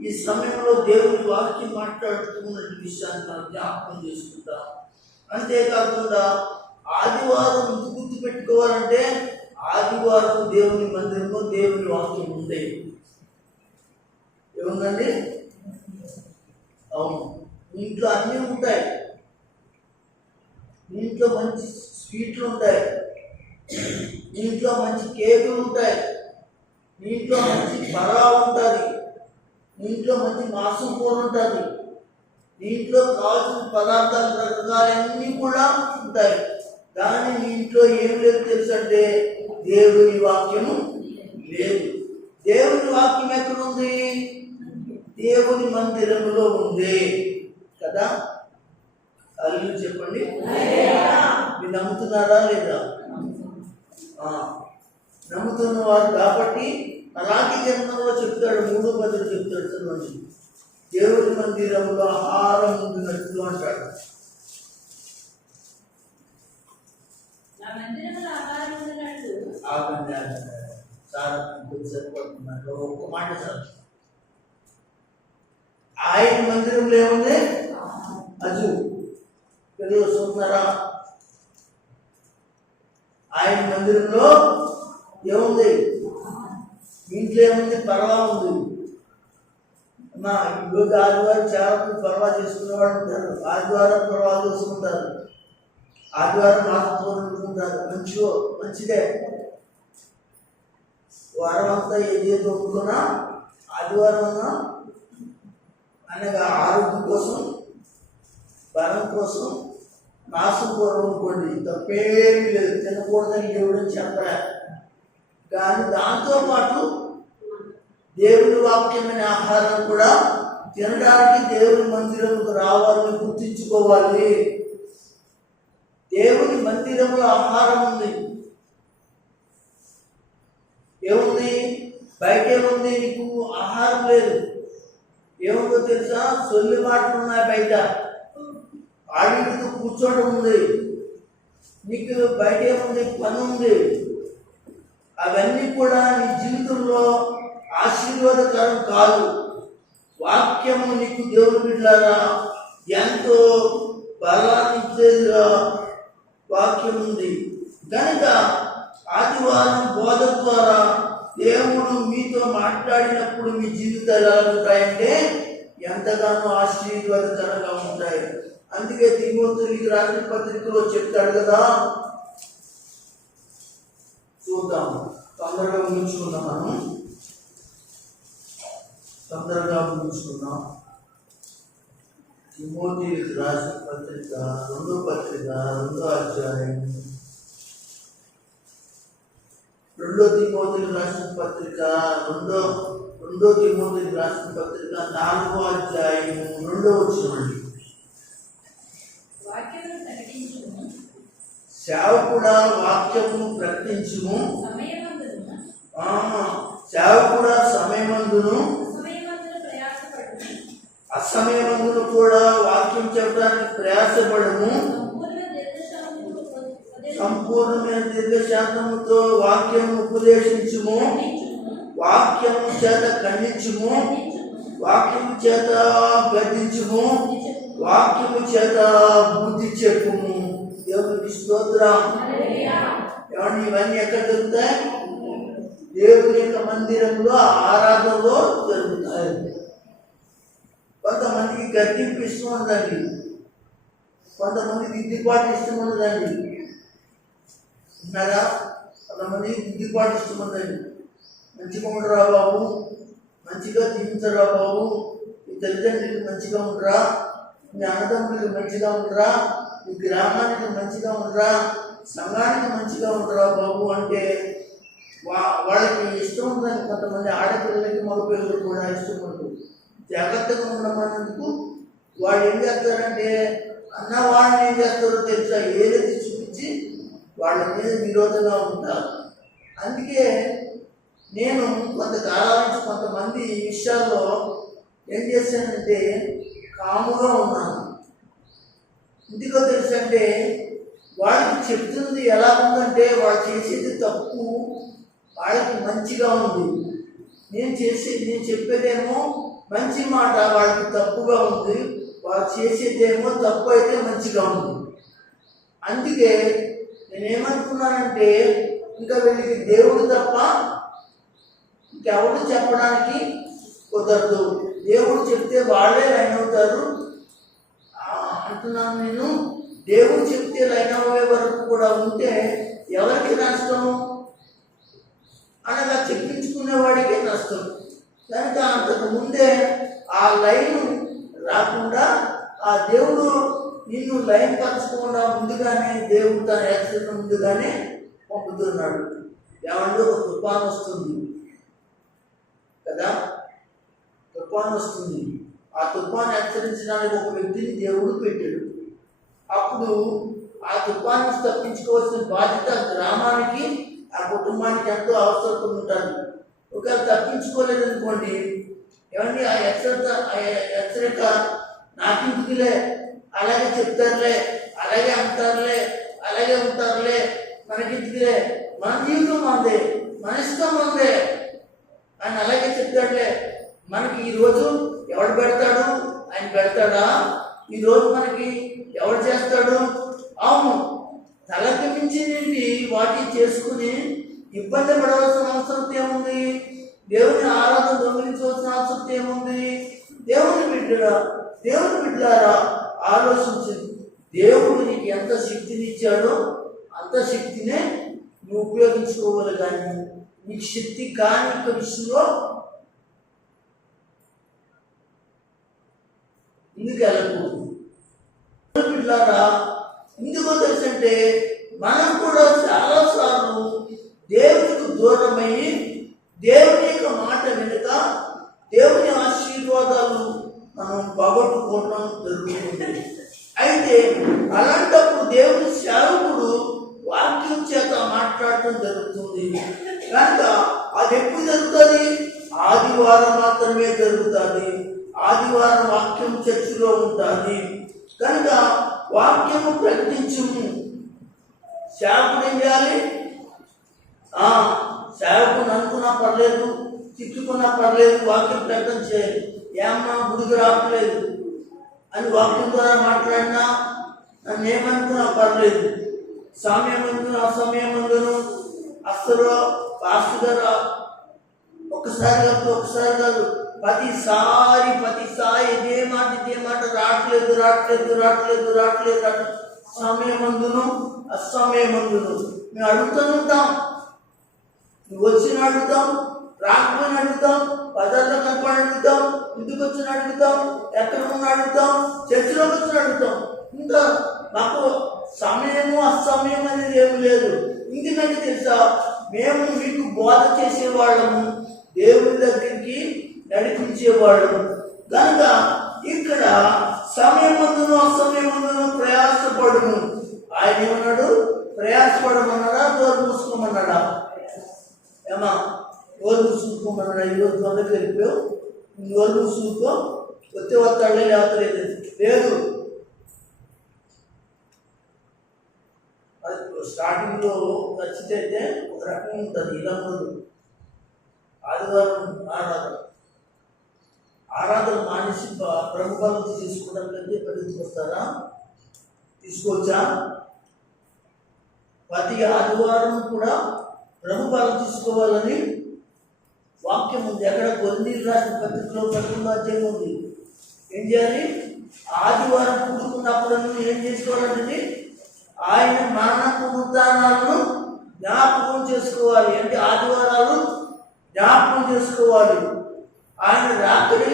ఈ సమయంలో దేవుని వాక్యం మాట్లాడుతున్న విషయాన్ని మనం జ్ఞాపకం చేసుకుంటాం. అంతేకాకుండా ఆదివారం ఎందుకు గుర్తు పెట్టుకోవాలంటే, ఆదివారం దేవుని మందిరంలో దేవుని వాక్యం ఉంది. ఏముందండి? అవును, ఇంట్లో అన్నీ ఉంటాయి. ఇంట్లో మంచి స్వీట్లు ఉంటాయి, ఇంట్లో మంచి కేకులు ఉంటాయి, ఇంట్లో మంచి పరా ఉంటుంది, ఇంట్లో మంచి మాంసం కూర ఉంటుంది, ఇంట్లో కావాల్సిన పదార్థాలు రకాలన్నీ కూడా ఉంటాయి. కానీ మీ ఇంట్లో ఏం లేదు తెలుసంటే దేవుని వాక్యము లేదు. దేవుని వాక్యం ఎక్కడుంది? దేవుని మందిరంలో ఉంది కదా. అల్లు చెప్పండి, మీరు నమ్ముతున్నారా లేదా? నమ్ముతున్నవారు కాబట్టి అలాంటి గ్రంథంలో చెప్తాడు, 3:10 చెప్తాడు చూడండి, దేవుని మందిరంలో ఆహారం ఉంటున్నట్లు అంటాడు. సరిపడుతున్నట్లు ఒక్క మాట సార్. ఆయన మందిరంలో ఏముంది? అజు పిల్లలు చూస్తున్నారా? ఆయన మందిరంలో ఏముంది? ఇంట్లో ఏముంది? పర్వా ఉంది. అమ్మా ఈరోజు ఆదివారం చాలా మంది పర్వా చేసుకునేవాడు ఉంటారు. ఆదివారం పర్వా చేసుకుంటారు, ఆదివారం మాసంతో వండుకుంటారు. మంచిదే. వారం అంతా ఏది వండుకున్నా ఆదివారం అన్నా అనగా ఆరోగ్యం కోసం, బలం కోసం మాసం కూర వండుకోండి, తప్పేమీ లేదు. తినకూడదని దేవుడు చెప్పరా. కానీ దాంతోపాటు దేవుని వాక్యమైన ఆహారం కూడా తినడానికి దేవుని మందిరంకు రావాలని గుర్తించుకోవాలి. దేవుని మందిరంలో ఆహారం ఉంది. ఏముంది? బయట ఏముంది? నీకు ఆహారం లేదు. ఏముందో తెలుసా? సొల్లి మాటలు ఉన్నాయి బయట, ఆడితో కూర్చోవడం ఉంది. నీకు బయట ఏముంది? పని ఉంది. అవన్నీ కూడా నీ జీవితంలో ఆశీర్వాదకరం కాదు. వాక్యము నీకు దేవుని బిడ్డలారా ఎంతో బలాన్ని ఇచ్చేదిగా వాక్యం ఉంది. కనుక ఆదివారం బోధ ద్వారా దేవుడు మీతో మాట్లాడినప్పుడు మీ జీవితాలు ఎలా ఉంటాయంటే ఎంతగానో ఆశీర్వాదకరంగా ఉంటాయి. అందుకే తిమోతికి రాసిన పత్రికలో చెప్తాడు కదా. చూద్దాం, తొందరగా ముగించుకుందాం. మనం తొందరగా ముగించుకుందాం. తిమోతికి రాసిన పత్రిక రెండో అధ్యాయం, 2 తిమోతికి రాసిన పత్రిక 4వ అధ్యాయం 2వ వచనం. వాక్యమును ప్రకటించుము, సేవకుడా వాక్యము ప్రకటించుము. సమయమందును సేవకుడా సమయమందును ప్రయాసపడుము, అసమయమందును కూడా వాక్యం చెప్పడానికి ప్రయాసపడము. సంపూర్ణమైన దీర్ఘశాంతముతో వాక్యము ఉపదేశించుము. వాక్యము చేత ఖండించుము. వాక్యము చేత గద్దించుము. వాక్యము చేత బుద్ధి చెప్పుము. దేవునికి స్తోత్రం. ఏమన్నా ఇవన్నీ ఎక్కడ జరుగుతాయి? దేవుని యొక్క మందిరంలో, ఆరాధనలో జరుగుతాయి. కొంతమందికి గద్దింపు ఇష్టం ఉండదండి, కొంతమందికి దిద్దుబాటు ఇష్టం ఉండదండి. ఉన్నారా? కొంతమంది దిద్దుబాటు ఇష్టం ఉండదండి. మంచిగా ఉండరా బాబు, మంచిగా జీవించరా బాబు, మీ తల్లిదండ్రులకు మంచిగా ఉండరా, మీ అన్నదమ్ములకు మంచిగా ఉండరా, మీ గ్రామానికి మంచిగా ఉండరా, సంఘానికి మంచిగా ఉండరా బాబు అంటే వాళ్ళకి ఇష్టం ఉందని. కొంతమంది ఆడపిల్లలకి మగపిల్లలకు కూడా ఇష్టం ఉంటుంది. జాగ్రత్తగా ఉండమన్నందుకు వాళ్ళు ఏం చేస్తారంటే, అన్న వాళ్ళని ఏం చేస్తారో తెలుసా, ఏదైతే చూపించి వాళ్ళ మీద విరోధంగా ఉంటారు. అందుకే నేను కొంతకాలం నుంచి కొంతమంది విషయాల్లో ఏం చేశానంటే కాముగా ఉన్నాను. ఎందుకో తెలుసంటే, వాళ్ళకి చెప్తున్నది ఎలా ఉందంటే, వాళ్ళు చేసేది తప్పు వాళ్ళకి మంచిగా ఉంది. నేను చెప్పేదేమో మంచి మాట వాళ్ళకి తప్పుగా ఉంది, వాళ్ళు చేసేదేమో తప్పు అయితే మంచిగా ఉంది. అందుకే నేనేమనుకున్నానంటే, ఇంకా వీళ్ళకి దేవుడు తప్ప ఇంకెవరు చెప్పడానికి కుదరదు, దేవుడు చెప్తే వాళ్ళే లైన్ అవుతారు అంటున్నాను నేను. దేవుడు చెప్తే లైన్ అవ్వే వరకు కూడా ఉంటే ఎవరికి నష్టం? అనగా చెప్పించుకునేవాడికే నష్టం. కనుక అంతకు ముందే ఆ లైన్ రాకుండా, ఆ దేవుడు నిన్ను లైన్ పరచకుండా ముందుగానే దేవుడు తన హెచ్చరిక ముందుగానే పంపుతున్నాడు. ఏమంటే ఒక తుఫాను వస్తుంది కదా, తుఫాను వస్తుంది. ఆ తుఫాను హెచ్చరించడానికి ఒక వ్యక్తిని దేవుడు పెట్టాడు. అప్పుడు ఆ తుఫాను నుంచి తప్పించుకోవాల్సిన బాధ్యత గ్రామానికి, ఆ కుటుంబానికి ఎంతో అవసరం ఉంటుంది. ఒకవేళ తప్పించుకోలేదనుకోండి, ఏమండి ఆ హెచ్చరిక నాకింటికిలే, అలాగే చెప్తారులే, అలాగే అంటారులే, అలాగే ఉంటారులే, మనకింటికిలే, మన జీవితం మందే, మన ఇష్టం మందే ఆయన అలాగే చెప్తాడులే. మనకి ఈరోజు ఎవడు పెడతాడు? ఆయన పెడతాడా? ఈరోజు మనకి ఎవడు చేస్తాడు? అవును, తలకి మించినవి వాటి చేసుకుని ఇబ్బంది పడవలసిన అవసరం ఏముంది? దేవుని ఆరాధన దొంగిలించవలసిన అవసరం ఏముంది? దేవుని బిడ్డలారా ఆలోచించింది. దేవుడు నీకు ఎంత శక్తిని ఇచ్చాడో అంత శక్తినే నువ్వు ఉపయోగించుకోవాలి. కానీ నీకు శక్తి కాని విషయంలో ఎందుకు వెళ్ళకూడదు? బిడ్డలారా, ఎందుకో తెలుసంటే, మనం కూడా చాలాసార్లు దేవునికి దూరమయ్యి దేవుని యొక్క మాట వెనుక దేవుని ఆశీర్వాదాలు మనం పోగొట్టుకోవడం జరుగుతుంది. అయితే అలాంటప్పుడు దేవుని సేవకుడు వాక్యం చేత మాట్లాడటం జరుగుతుంది. కనుక అది ఎప్పుడు జరుగుతుంది? ఆదివారం మాత్రమే జరుగుతుంది. ఆదివారం వాక్యం చర్చిలో ఉంటుంది. కనుక వాక్యము ప్రకటించుము. సేవకుడు ఏం చేయాలి? సేవకుని అనుకున్నా పర్లేదు, తిట్టుకున్నా పర్లేదు, వాక్యం ప్రకటన చేయాలి. ఏమన్నా గుడికి రావట్లేదు అని వాక్యం ద్వారా మాట్లాడినా, నన్ను ఏమనుకున్నా పర్లేదు, సమయం అందును అసమయం అందును అస్సలు పాస్టర్ గారు ఒకసారి కాదు, ప్రతిసారి ఇదే మాట రావట్లేదు. సమయమందును అసమయమందును మేము అడుగుతూనే ఉంటాం. నువ్వు వచ్చిన అడుగుతాం, రాకపోయిన అడుగుతాం, పదార్థ కనపడి అడుగుతాం, ఇంటికి వచ్చిన అడుగుతాం, ఎక్కడ ఉన్న అడుగుతాం, చర్చిలోకి వచ్చిన అడుగుతాం. ఇంకా మాకు సమయము అసమయం అనేది ఏమి లేదు. ఎందుకంటే తెలుసా, మేము మీకు బోధ చేసేవాళ్ళము, దేవుని దగ్గరికి నడిపించేవాళ్ళము. కనుక ఇక్కడ సమయమందును అసమయమందును ప్రయాసపడుము. ఆయన ఏమన్నాడు? ప్రయాసపడమన్నాడా, నోరు మూసుకోమన్నాడా? ఏమా నోరు మూసుకోమన్నాడా? ఈరోజు తొందరగా వెళ్ళిపోయావు, నోరు మూసుకో, వచ్చే వస్తాడులే, లేవట్లేదు లేదు. అది స్టార్టింగ్లో ఖచ్చితైతే ఒక రకం ఉంటుంది. ఇలా ఉండదు. ఆదివారం ఆరాధన మానేసి ప్రభుత్వాలు తీసుకోవడానికి పరిస్థితికి వస్తారా? తీసుకోవచ్చా? ప్రతి ఆదివారం కూడా ప్రభుత్వాలు తీసుకోవాలని వాక్యం ఉంది. ఎక్కడ కొన్ని రాసిన పత్రికలో 11వ అధ్యాయం ఉంది. ఏం చేయాలి? ఆదివారం కూడుకున్నప్పుడు ఏం చేసుకోవాలంటే ఆయన మరణ పునరుత్థానాలను జ్ఞాపకం చేసుకోవాలి. అంటే ఆదివారాలు జ్ఞాపకం చేసుకోవాలి. ఆయన రాకడి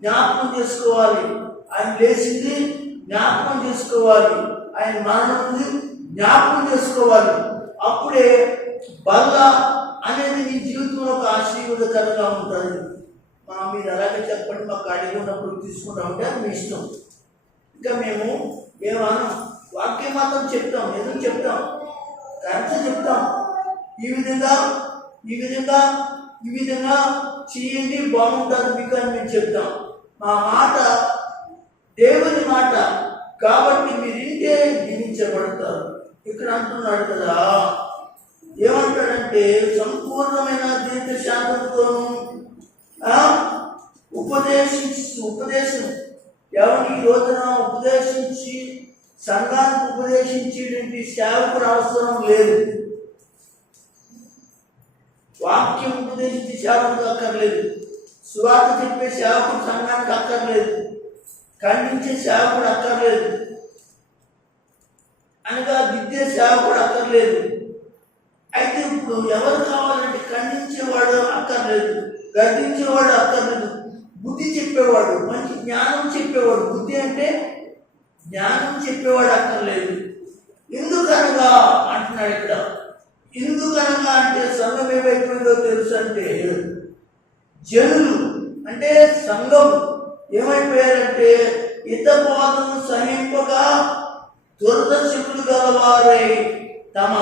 జ్ఞాపకం చేసుకోవాలి. ఆయన లేచింది జ్ఞాపకం చేసుకోవాలి. ఆయన మరణం జ్ఞాపకం చేసుకోవాలి. అప్పుడే బల్ల అనేది నీ జీవితంలో ఒక ఆశీర్వాదకరంగా ఉంటుంది. మీరు అలాగే చెప్పండి, మాకు అడిగి ఉన్నప్పుడు తీసుకుంటా ఉంటే అది మీ ఇష్టం. ఇంకా మేము ఏమన్నా వాక్యం మాత్రం చెప్తాం, ఎందుకు చెప్తాం, కరెక్ట్ చెప్తాం. ఈ విధంగా చేయండి, బాగుంటుంది మీకు అని మేము చెప్తాం. మా మాట దేవుని మాట కాబట్టి మీరు ఇంటే దీవించబడతారు. ఇక్కడ అంటున్నాడు కదా, ఏమంటాడంటే సంపూర్ణమైన దీర్ఘశాంతంతోనూ ఉపదేశం ఎవరి ఈ రోజున ఉపదేశించి సంఘానికి ఉపదేశించేటువంటి సేవకుడు అవసరం లేదు. వాక్యం ఉపదేశించి సేవకుడు అక్కర్లేదు. సువార్త చెప్పే సేవకుడు సంఘానికి అక్కర్లేదు. ఖండించే సేవకుడు అక్కర్లేదు. అనగా దిద్దే సేవకుడు అక్కర్లేదు. అయితే ఇప్పుడు ఎవరు కావాలంటే ఖండించేవాడు అక్కర్లేదు, గర్దించేవాడు అక్కర్లేదు, బుద్ధి చెప్పేవాడు, మంచి జ్ఞానం చెప్పేవాడు. బుద్ధి అంటే జ్ఞానం చెప్పేవాడు అక్కర్లేదు. ఎందుకనగా అంటున్నాడు ఇక్కడ. ఎందుకనగా అంటే సంఘం ఏమైపోయిందో తెలుసు అంటే, జనులు అంటే సంఘం ఏమైపోయారంటే హితబోధను సహింపగా దురదర్శకులు గలవారై తమ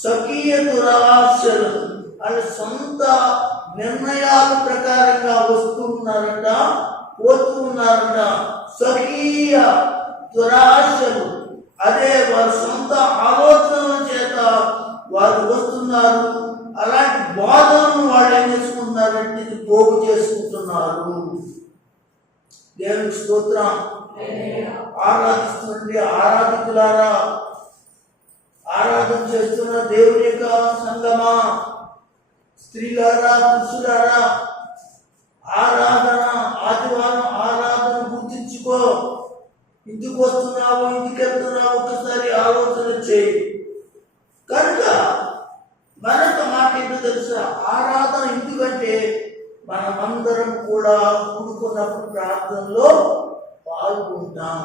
స్వకీయ దురాశలు వాళ్ళ సొంత నిర్ణయాల ప్రకారంగా వస్తున్నారట, పోతున్నారట. స్వకీయ దురాశలు, అదే వారి సొంత ఆలోచనల చేత వారు వస్తున్నారు. అలాంటి బోధనను వాళ్ళు ఏం చేసుకుంటున్నారంటే ఇది పోగు చేసుకుంటున్నారు. దేవునికి స్తోత్రం. ఆరాధిస్తుండే ఆరాధికులారా, ఆరాధన చేస్తున్న దేవుని యొక్క సంగమా, స్త్రీలారా, పురుషులారా, ఆదివారం ఆరాధన గుర్తించుకో. ఇంటికి వస్తున్నావు, ఇంటికి వెళ్తున్నావు, ఒకసారి ఆలోచన చేయి. కనుక మరొక మాట ఏంటో తెలుసా, ఆరాధన ఎందుకంటే మనమందరం కూడా కూడుకున్నప్పుడు ప్రార్థనలో పాల్గొంటాం.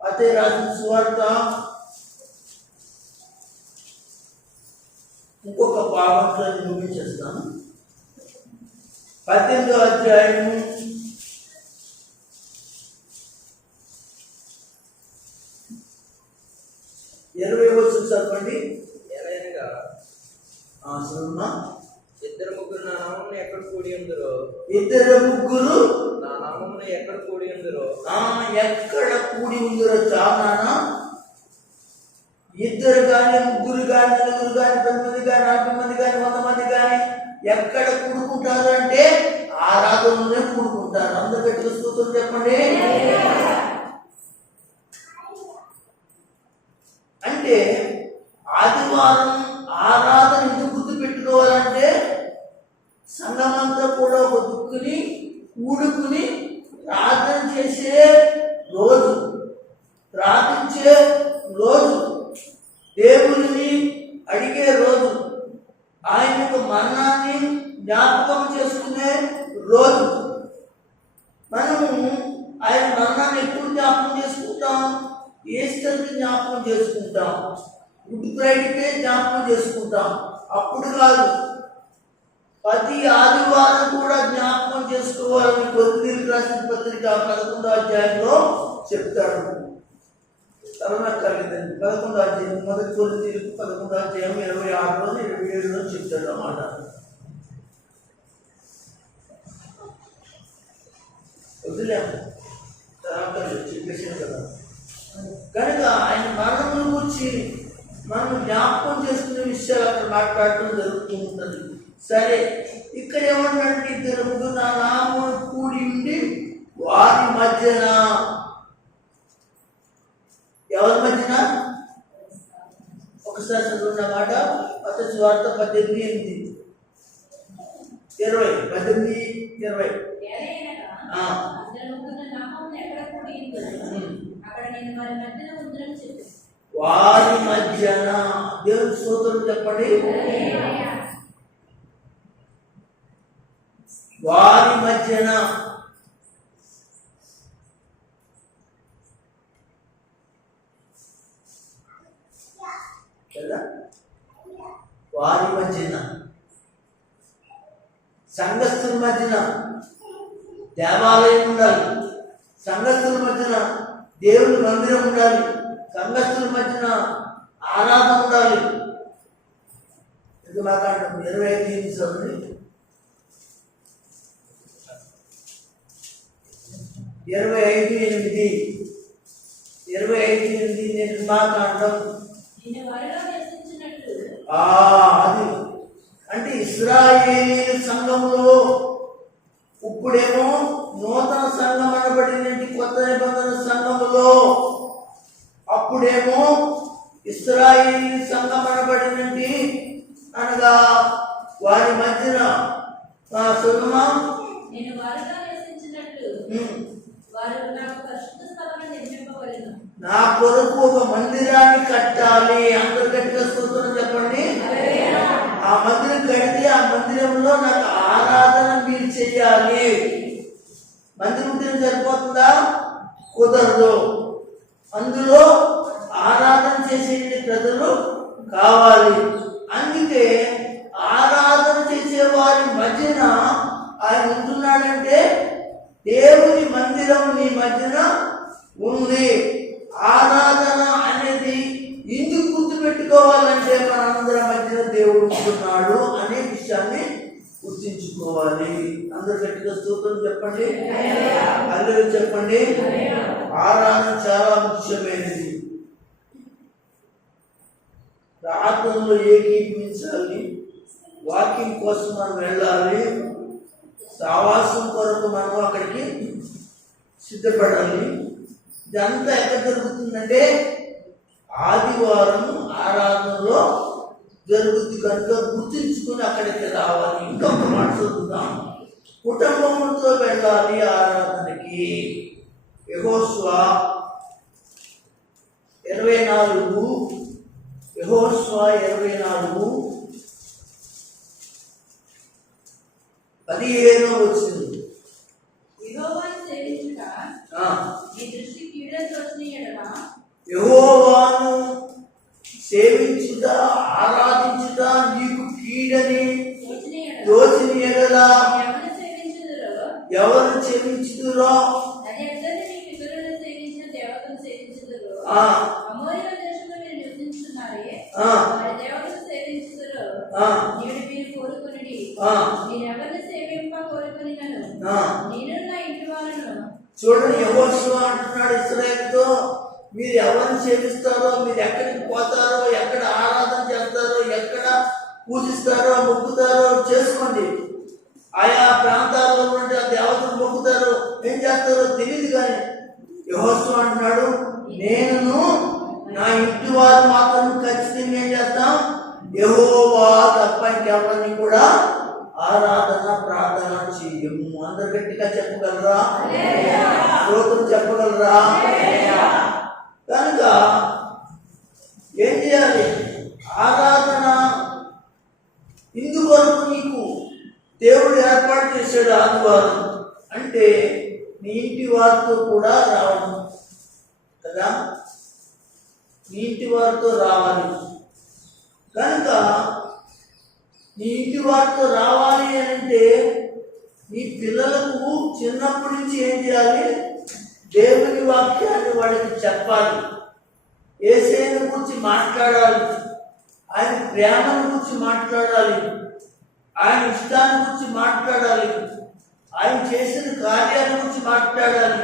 అదే రాసిన సువార్త ఇంకొక భాగంతో ముగించేస్తాను. 18వ అధ్యాయము 20వ వచనం చదవండి. ఇద్దరు ముగ్గురు నా నామమున ఎక్కడ కూడి ఉందరో, నా నామమున ఎక్కడ కూడి ఉందరో, ఎక్కడ కూడి ఉందరో చాలానా. ఇద్దరు కానీ, ముగ్గురు కానీ, నలుగురు కానీ, 10 మంది కానీ, 50 మంది కానీ, 100 మంది కానీ ఎక్కడ కూడుకుంటారు అంటే ఆరాధనలోనే కూడుకుంటారు. అందరూ గట్టిగా స్తోత్రం చెప్పండి. అంటే ఆదివారం ఆరాధన ఎందుకు గుర్తు పెట్టుకోవాలంటే సంఘ కూడుకుని ప్రార్థన చేసే రోజు, ప్రార్థించే రోజు, దేవుడిని అడిగే రోజు, ఆయన యొక్క మరణాన్ని జ్ఞాపకం చేసుకునే రోజు. మనము ఆయన మరణాన్ని ఎప్పుడు జ్ఞాపకం చేసుకుంటాం? ఈస్టర్కి జ్ఞాపకం చేసుకుంటాం, గుడ్ ఫ్రైడేకే జ్ఞాపకం చేసుకుంటాం. అప్పుడు కాదు, ప్రతి ఆదివారం కూడా జ్ఞాపకం చేసుకోవాలని కొరింథీయులకు రాసిన పత్రిక 11వ అధ్యాయంలో చెప్తాడు. తలనక్కర్లేదండి, 11వ అధ్యాయం, మొదటి కొరింథీయులకు 11వ అధ్యాయం 26లో 27లో చెప్తాడు అన్నమాట. వదిలేము, తర్వాత చెప్పేసాను కదా. కనుక ఆయన మరణం గురించి మనం జ్ఞాపకం చేసుకునే విషయాలు అక్కడ మాట్లాడటం జరుగుతూ ఉంటుంది. సరే, ఇక్కడ ఏమన్నాడంటే, ఇద్దరు ముగ్గురు నా నామమున కూడి ఉండి వారి మధ్యన, ఎవరి మధ్యన? ఒకసారి చదువున్నమాట. మత్తయి సువార్త 18:8, 20, 18:20. వారి మధ్యన, దేవుని స్తోత్రం చెప్పండి. వారి మధ్యన కదా, వారి మధ్యన, సంఘస్థుల మధ్యన దేవాలయం ఉండాలి, సంఘస్థుల మధ్యన దేవుని మందిరం ఉండాలి, సంఘస్థుల మధ్యన ఆరాధన ఉండాలి. ఇది మాట్లాడటం 25 చదువుని 25:8 నిర్మాకాండం. అది అంటే ఇశ్రాయేలు సంఘంలో, ఇప్పుడేమో నూతన సంఘం అనబడినటువంటి కొత్త నిబంధన సంఘములో, అప్పుడేమో ఇశ్రాయేలు సంఘం అనబడినటువంటి, అనగా వారి మధ్యన సుగమా నా కొరకు ఒక మందిరాన్ని కట్టాలి. అందరు గట్టిగా స్తోత్రం చెప్పండి. ఆ మందిరం కడితే ఆ మందిరంలో నాకు ఆరాధన మీరు చెయ్యాలి. మందిరం ఉంటే సరిపోతుందా? కుదరదు. అందులో ఆరాధన చేసే ప్రజలు కావాలి. అందుకే ఆరాధన చేసే వారి మధ్యన ఆయన ఉంటున్నాడంటే దేవుని మందిరం నీ మధ్యన ఉంది. ఆరాధన అనేది ఎందుకు గుర్తుపెట్టుకోవాలంటే మనందరి మధ్యన దేవుడు ఉంటున్నాడు అనే విషయాన్ని గుర్తించుకోవాలి. అందరు గట్టిగా స్తోత్రం చెప్పండి, హల్లెలూయా చెప్పండి. ఆరాధన చాలా ముఖ్యమైనది. ప్రార్థనలో ఏకీభవించాలి, వాకింగ్ కోసం మనం వెళ్ళాలి, సావాసం కొరకు మనం అక్కడికి సిద్ధపడాలి. ఇదంతా ఎక్కడ జరుగుతుందంటే ఆదివారం ఆరాధనలో జరుగుతుంది కనుక గుర్తించుకుని అక్కడికి రావాలి. ఇంకొక మాట చదువుతాం, కుటుంబంతో వెళ్ళాలి ఆరాధనకి. యెహోషువ 24, యెహోషువ 24:15 వచ్చింది. యెహోవాను సేవించుట, ఆరాధించుట నీకు కీడని తోచిన ఎడల ఎవరు సేవించుదురో చూడండి, యెహోషువ అంటున్నాడు ఇశ్రాయేలుతో, మీరు ఎవరిని సేవిస్తారో, మీరు ఎక్కడికి పోతారో, ఎక్కడ ఆరాధన చేస్తారో, ఎక్కడ పూజిస్తారో, మొక్కుతారో చేసుకోండి. ఆయా ప్రాంతాల్లో నుండి ఆ దేవతను మొక్కుతారో ఏం చేస్తారో తెలియదు. కానీ యెహోషువ అంటున్నాడు, నేను నా ఇంటి వారు మాత్రం ఖచ్చితంగా ఏం చేస్తాం, యెహోవా తప్ప ఇంకెవరిని కూడా ఆరాధన ప్రార్థన చేయము. అందరు గట్టిగా చెప్పగలరా? స్తోత్రం చెప్పగలరా? కనుక ఏం చేయాలి? ఆరాధన ఇందువరకు నీకు దేవుడు ఏర్పాటు చేశాడు. ఆదివారం అంటే నీ ఇంటి వారితో కూడా రావడం కదా, నీ ఇంటి వారితో రావాలి. కనుక నీ ఇంటి వారితో రావాలి అంటే నీ పిల్లలకు చిన్నప్పటి నుంచి ఏం చేయాలి? దేవుని వాక్యాన్ని వాళ్ళకి చెప్పాలి. యేసయ్యను గురించి మాట్లాడాలి, ఆయన ప్రేమను గురించి మాట్లాడాలి, ఆయన ఇష్టాన్ని గురించి మాట్లాడాలి, ఆయన చేసిన కార్యాల గురించి మాట్లాడాలి.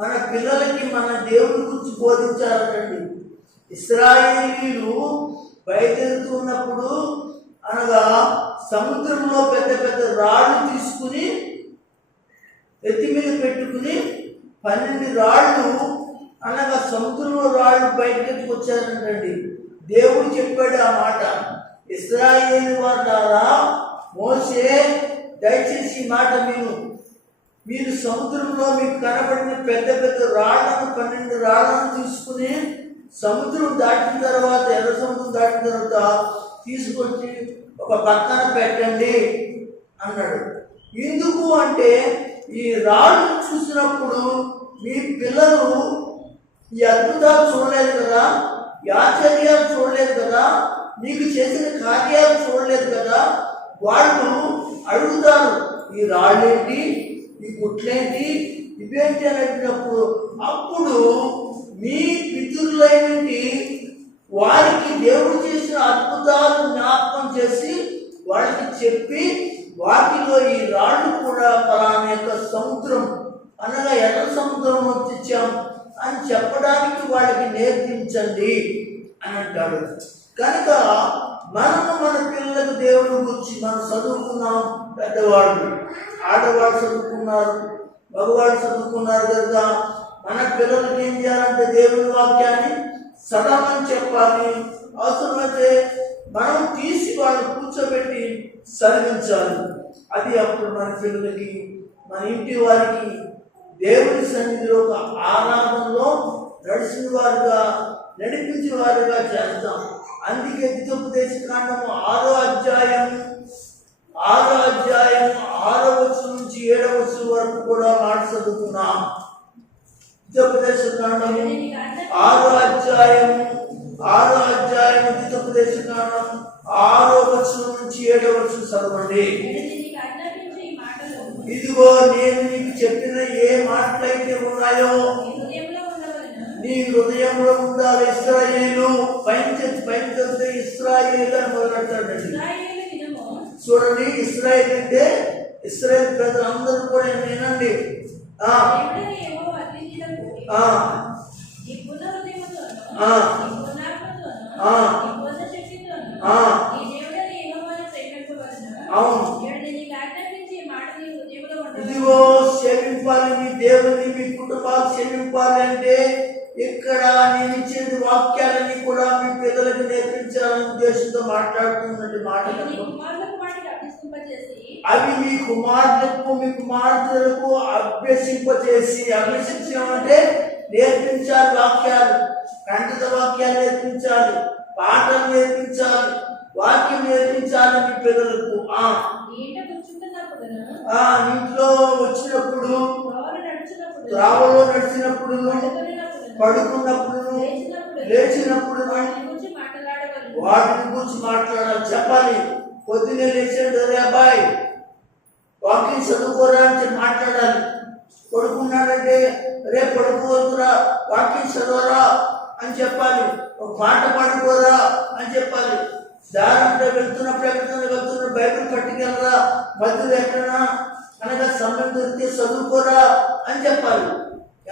మన పిల్లలకి మన దేవుని గురించి బోధించాలండి. ఇశ్రాయేలీయులు బయలుదేరుతున్నప్పుడు అనగా సముద్రంలో పెద్ద పెద్ద రాళ్ళు తీసుకుని ఎత్తి మీద పెట్టుకుని 12 రాళ్ళు అనగా సముద్రంలో రాళ్ళు బయటకు వచ్చారంటండి. దేవుడు చెప్పాడు ఆ మాట, ఇశ్రాయేలు వారులారా, మోషే దయచేసి ఈ మాట మీరు సముద్రంలో మీకు కనబడిన పెద్ద పెద్ద రాళ్లను 12 రాళ్లను తీసుకుని సముద్రం దాటిన తర్వాత, ఎర్ర సముద్రం దాటిన తర్వాత తీసుకొచ్చి ఒక పక్కన పెట్టండి అన్నాడు. ఎందుకు అంటే ఈ రాళ్ళు చూసినప్పుడు మీ పిల్లలు ఈ అద్భుతాలు చూడలేదు కదా, ఈ ఆశ్చర్యాలు చూడలేదు కదా, నీకు చేసిన కార్యాలు చూడలేదు కదా, వాళ్ళు అడుగుతారు ఈ రాళ్ళేంటి, ఈ గుట్లేంటి, ఇవేంటి అని అడిగినప్పుడు అప్పుడు మీ పితరులైనటి వారికి దేవుడు చేసిన అద్భుతాలు జ్ఞాపకం చేసి వాళ్ళకి చెప్పి వాటిలో ఈ రాళ్ళు కూడా పలానా యొక్క సముద్రం అనగా ఎర్ర సముద్రం వచ్చాం అని చెప్పడానికి వాళ్ళకి నేర్పించండి అని అంటాడు. కనుక మనము మన పిల్లలకు దేవుని గురించి మనం చదువుకున్నాం. పెద్దవాళ్ళు, ఆడవాళ్ళు చదువుకున్నారు, మగవాళ్ళు చదువుకున్నారు కనుక మన పిల్లలకి ఏం చేయాలంటే దేవుని వాక్యాన్ని చదవమని చెప్పాలి. అవసరమైతే మనం తీసి వాళ్ళు కూర్చోబెట్టి చదివించాలి. అది అప్పుడు మన పిల్లలకి, మన ఇంటి వారికి దేవుని సన్నిధిలో ఒక ఆరాధనలో నడిచిన వారుగా, నడిపించే వారుగా చేస్తాం. అందుకే ద్వితోపదేశ కాండము 6వ అధ్యాయం 6వ వచనం నుంచి 7వ వచనం వరకు కూడా మాట చదువుకున్నాం. ద్వితోపదేశ కాండము 6వ అధ్యాయం ద్వితోపదేశ కాండం 6వ వచనం నుంచి 7వ వచనం చదవండి. ఇదిగో నేను నీకు చెప్పిన ఏ మాటలైతే ఉన్నాయో నీ హృదయంలో ఉండాలి. ఇశ్రాయేలు పైన ఇశ్రాయేలు అని మొదలెట్టాడండి. చూడండి, ఇశ్రాయేల్ అంటే ఇశ్రాయేల్ ప్రజలందరూ కూడా వినండి. అవును, ఇదిగో సేవింపాలి, మీ దేవుని మీ కుటుంబాలు సేవింపాలి అంటే ఇక్కడ నేను ఇచ్చేది వాక్యాలని కూడా మీ పిల్లలకు నేర్పించాలనే ఉద్దేశంతో మాట్లాడుతున్నట్టు మాటలు అవి మీ కుమారులకు మీ కుమార్తెలకు అభ్యసించాలంటే నేర్పించాలి. వాక్యాలు, కంఠిత వాక్యాలు నేర్పించాలి, పాటలు నేర్పించాలి, వాక్యం నేర్పించాలి మీ పిల్లలకు. ఇంట్లో వచ్చినప్పుడు, త్రావలో నడిచినప్పుడు, పడుకున్నప్పుడు, లేచినప్పుడు వాటిని గురించి మాట్లాడాలి, చెప్పాలి. పొద్దున్నే లేచాడు, రే అబ్బాయి వాకింగ్ చదువుకోరా అని మాట్లాడాలి. పడుకున్నాడంటే రే పడుకోవద్దురా, వాకింగ్ చదవరా అని చెప్పాలి. ఒక పాట పాడుకోరా అని చెప్పాలి. దారంటే వెళ్తున్నప్పుడు బైబిల్ పట్టుకెళ్ళరా, మధ్యలో ఎక్కడన్నా అనగా సమయం దొరికితే చదువుకోరా అని చెప్పాలి.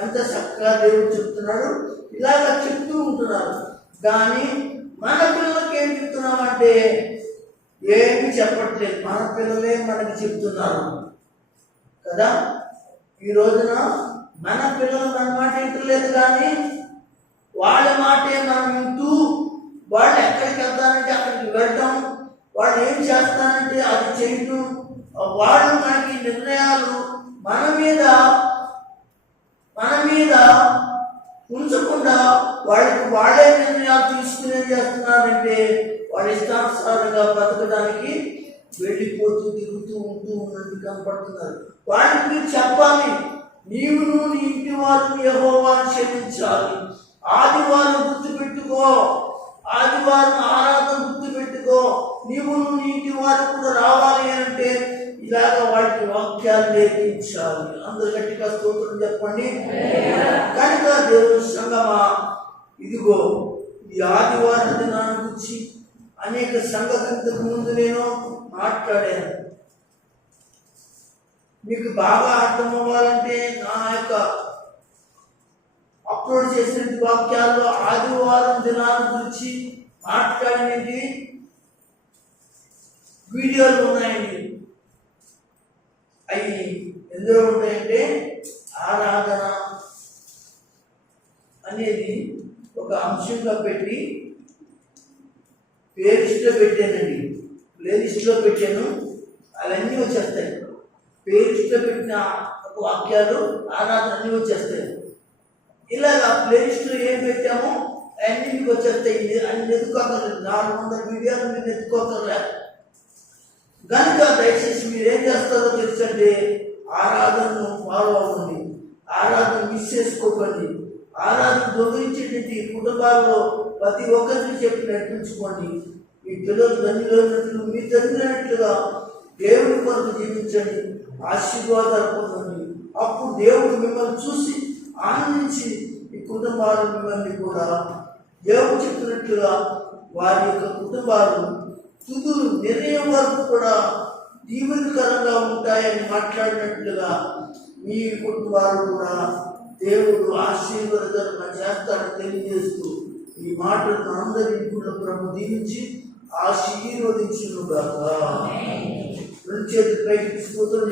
ఎంత చక్కగా దేవుడు చెప్తున్నాడు. ఇలాగా చెప్తూ ఉంటున్నారు. కానీ మన పిల్లలకి ఏం చెప్తున్నామంటే ఏమి చెప్పట్లేదు. మన పిల్లలే మనకి చెప్తున్నారు కదా. ఈ రోజున మన పిల్లలు మన మాట వింటలేదు, కానీ వాళ్ళ మాటే మనం వింటూ వాళ్ళు ఎక్కడికి వెళ్తానంటే అక్కడికి వెళ్ళటం, వాళ్ళు ఏం చేస్తానంటే అది చేయటం, వాళ్ళు మనకి నిర్ణయాలు మన మీద ఉంచకుండా వాళ్ళే నిర్ణయాలు తీసుకునే చేస్తున్నారంటే వాళ్ళ ఇష్టానుసారంగా బతకడానికి వెళ్ళిపోతూ తిరుగుతూ ఉన్నట్టు కనపడుతున్నారు. వాళ్ళకి మీరు చెప్పాలి, నీవును నీ ఇంటి వారిని యెహోవాను క్షమించాలి. ఆదివారం గుర్తుపెట్టుకో, ఆదివారం ఆరాధన గుర్తుపెట్టుకో. నీవును నీ ఇంటి వారు కూడా రావాలి అంటే ఇలాగ వాటికి వాక్యాలు నేర్పించాలి. అందరు గట్టిగా స్తోత్రం చెప్పండి. కనుక దేవుని సంగమా, ఇదిగో ఈ ఆదివారం దినాన్ని గురించి అనేక సంగతులకు ముందు నేను మాట్లాడాను. మీకు బాగా అర్థం అవ్వాలంటే నా యొక్క అప్లోడ్ చేసిన వాక్యాల్లో ఆదివారం దినాన్ని గురించి మాట్లాడినది వీడియోలు ఉన్నాయండి. అవి ఎందులో ఉంటాయంటే ఆరాధన అనేది ఒక అంశంగా పెట్టి ప్లేలిస్ట్లో పెట్టానండి. ప్లేలిస్ట్లో పెట్టాను, అవన్నీ వచ్చేస్తాయి. ప్లేలిస్ట్లో పెట్టిన ఒక వాక్యాలు ఆరాధన అన్నీ వచ్చేస్తాయి. ఇలాగ ప్లేలిస్ట్లో ఏం పెట్టామో అన్నీ మీకు వచ్చేస్తాయి. అన్ని ఎత్తుకోకర్లేదు, 400 వీడియోలు మీరు ఎత్తుకోకర్లేదు. కనుక దయచేసి మీరు ఏం చేస్తారో తెలుసండి, ఆరాధనను ఫాలో అవ్వండి, ఆరాధన మిస్ చేసుకోకండి. ఆరాధన దొంగిలించేటువంటి కుటుంబాల్లో ప్రతి ఒక్కరికి చెప్పి నడిపించుకోండి. మీ పిల్లలు ధన్యులైనట్లు మీరు ధన్యులైనట్లుగా దేవుడి కొరకు జీవించండి, ఆశీర్వాదాలు పొందండి. అప్పుడు దేవుడు మిమ్మల్ని చూసి ఆనందించి ఈ కుటుంబాలు మిమ్మల్ని కూడా దేవుడు చెప్పినట్లుగా వారి యొక్క కుటుంబాలు తుది నిర్ణయం వరకు కూడా దీవెనకరంగా ఉంటాయని మాట్లాడినట్లుగా మీ కుటుంబాలు కూడా దేవుడు ఆశీర్వాదకరంగా చేస్తాడని తెలియజేస్తూ ఈ మాటలను అందరి ఇంట్లో ప్రభు దీవించి ఆశీర్వదించును గాక. రెండు చేతులు పైకి స్తోత్రం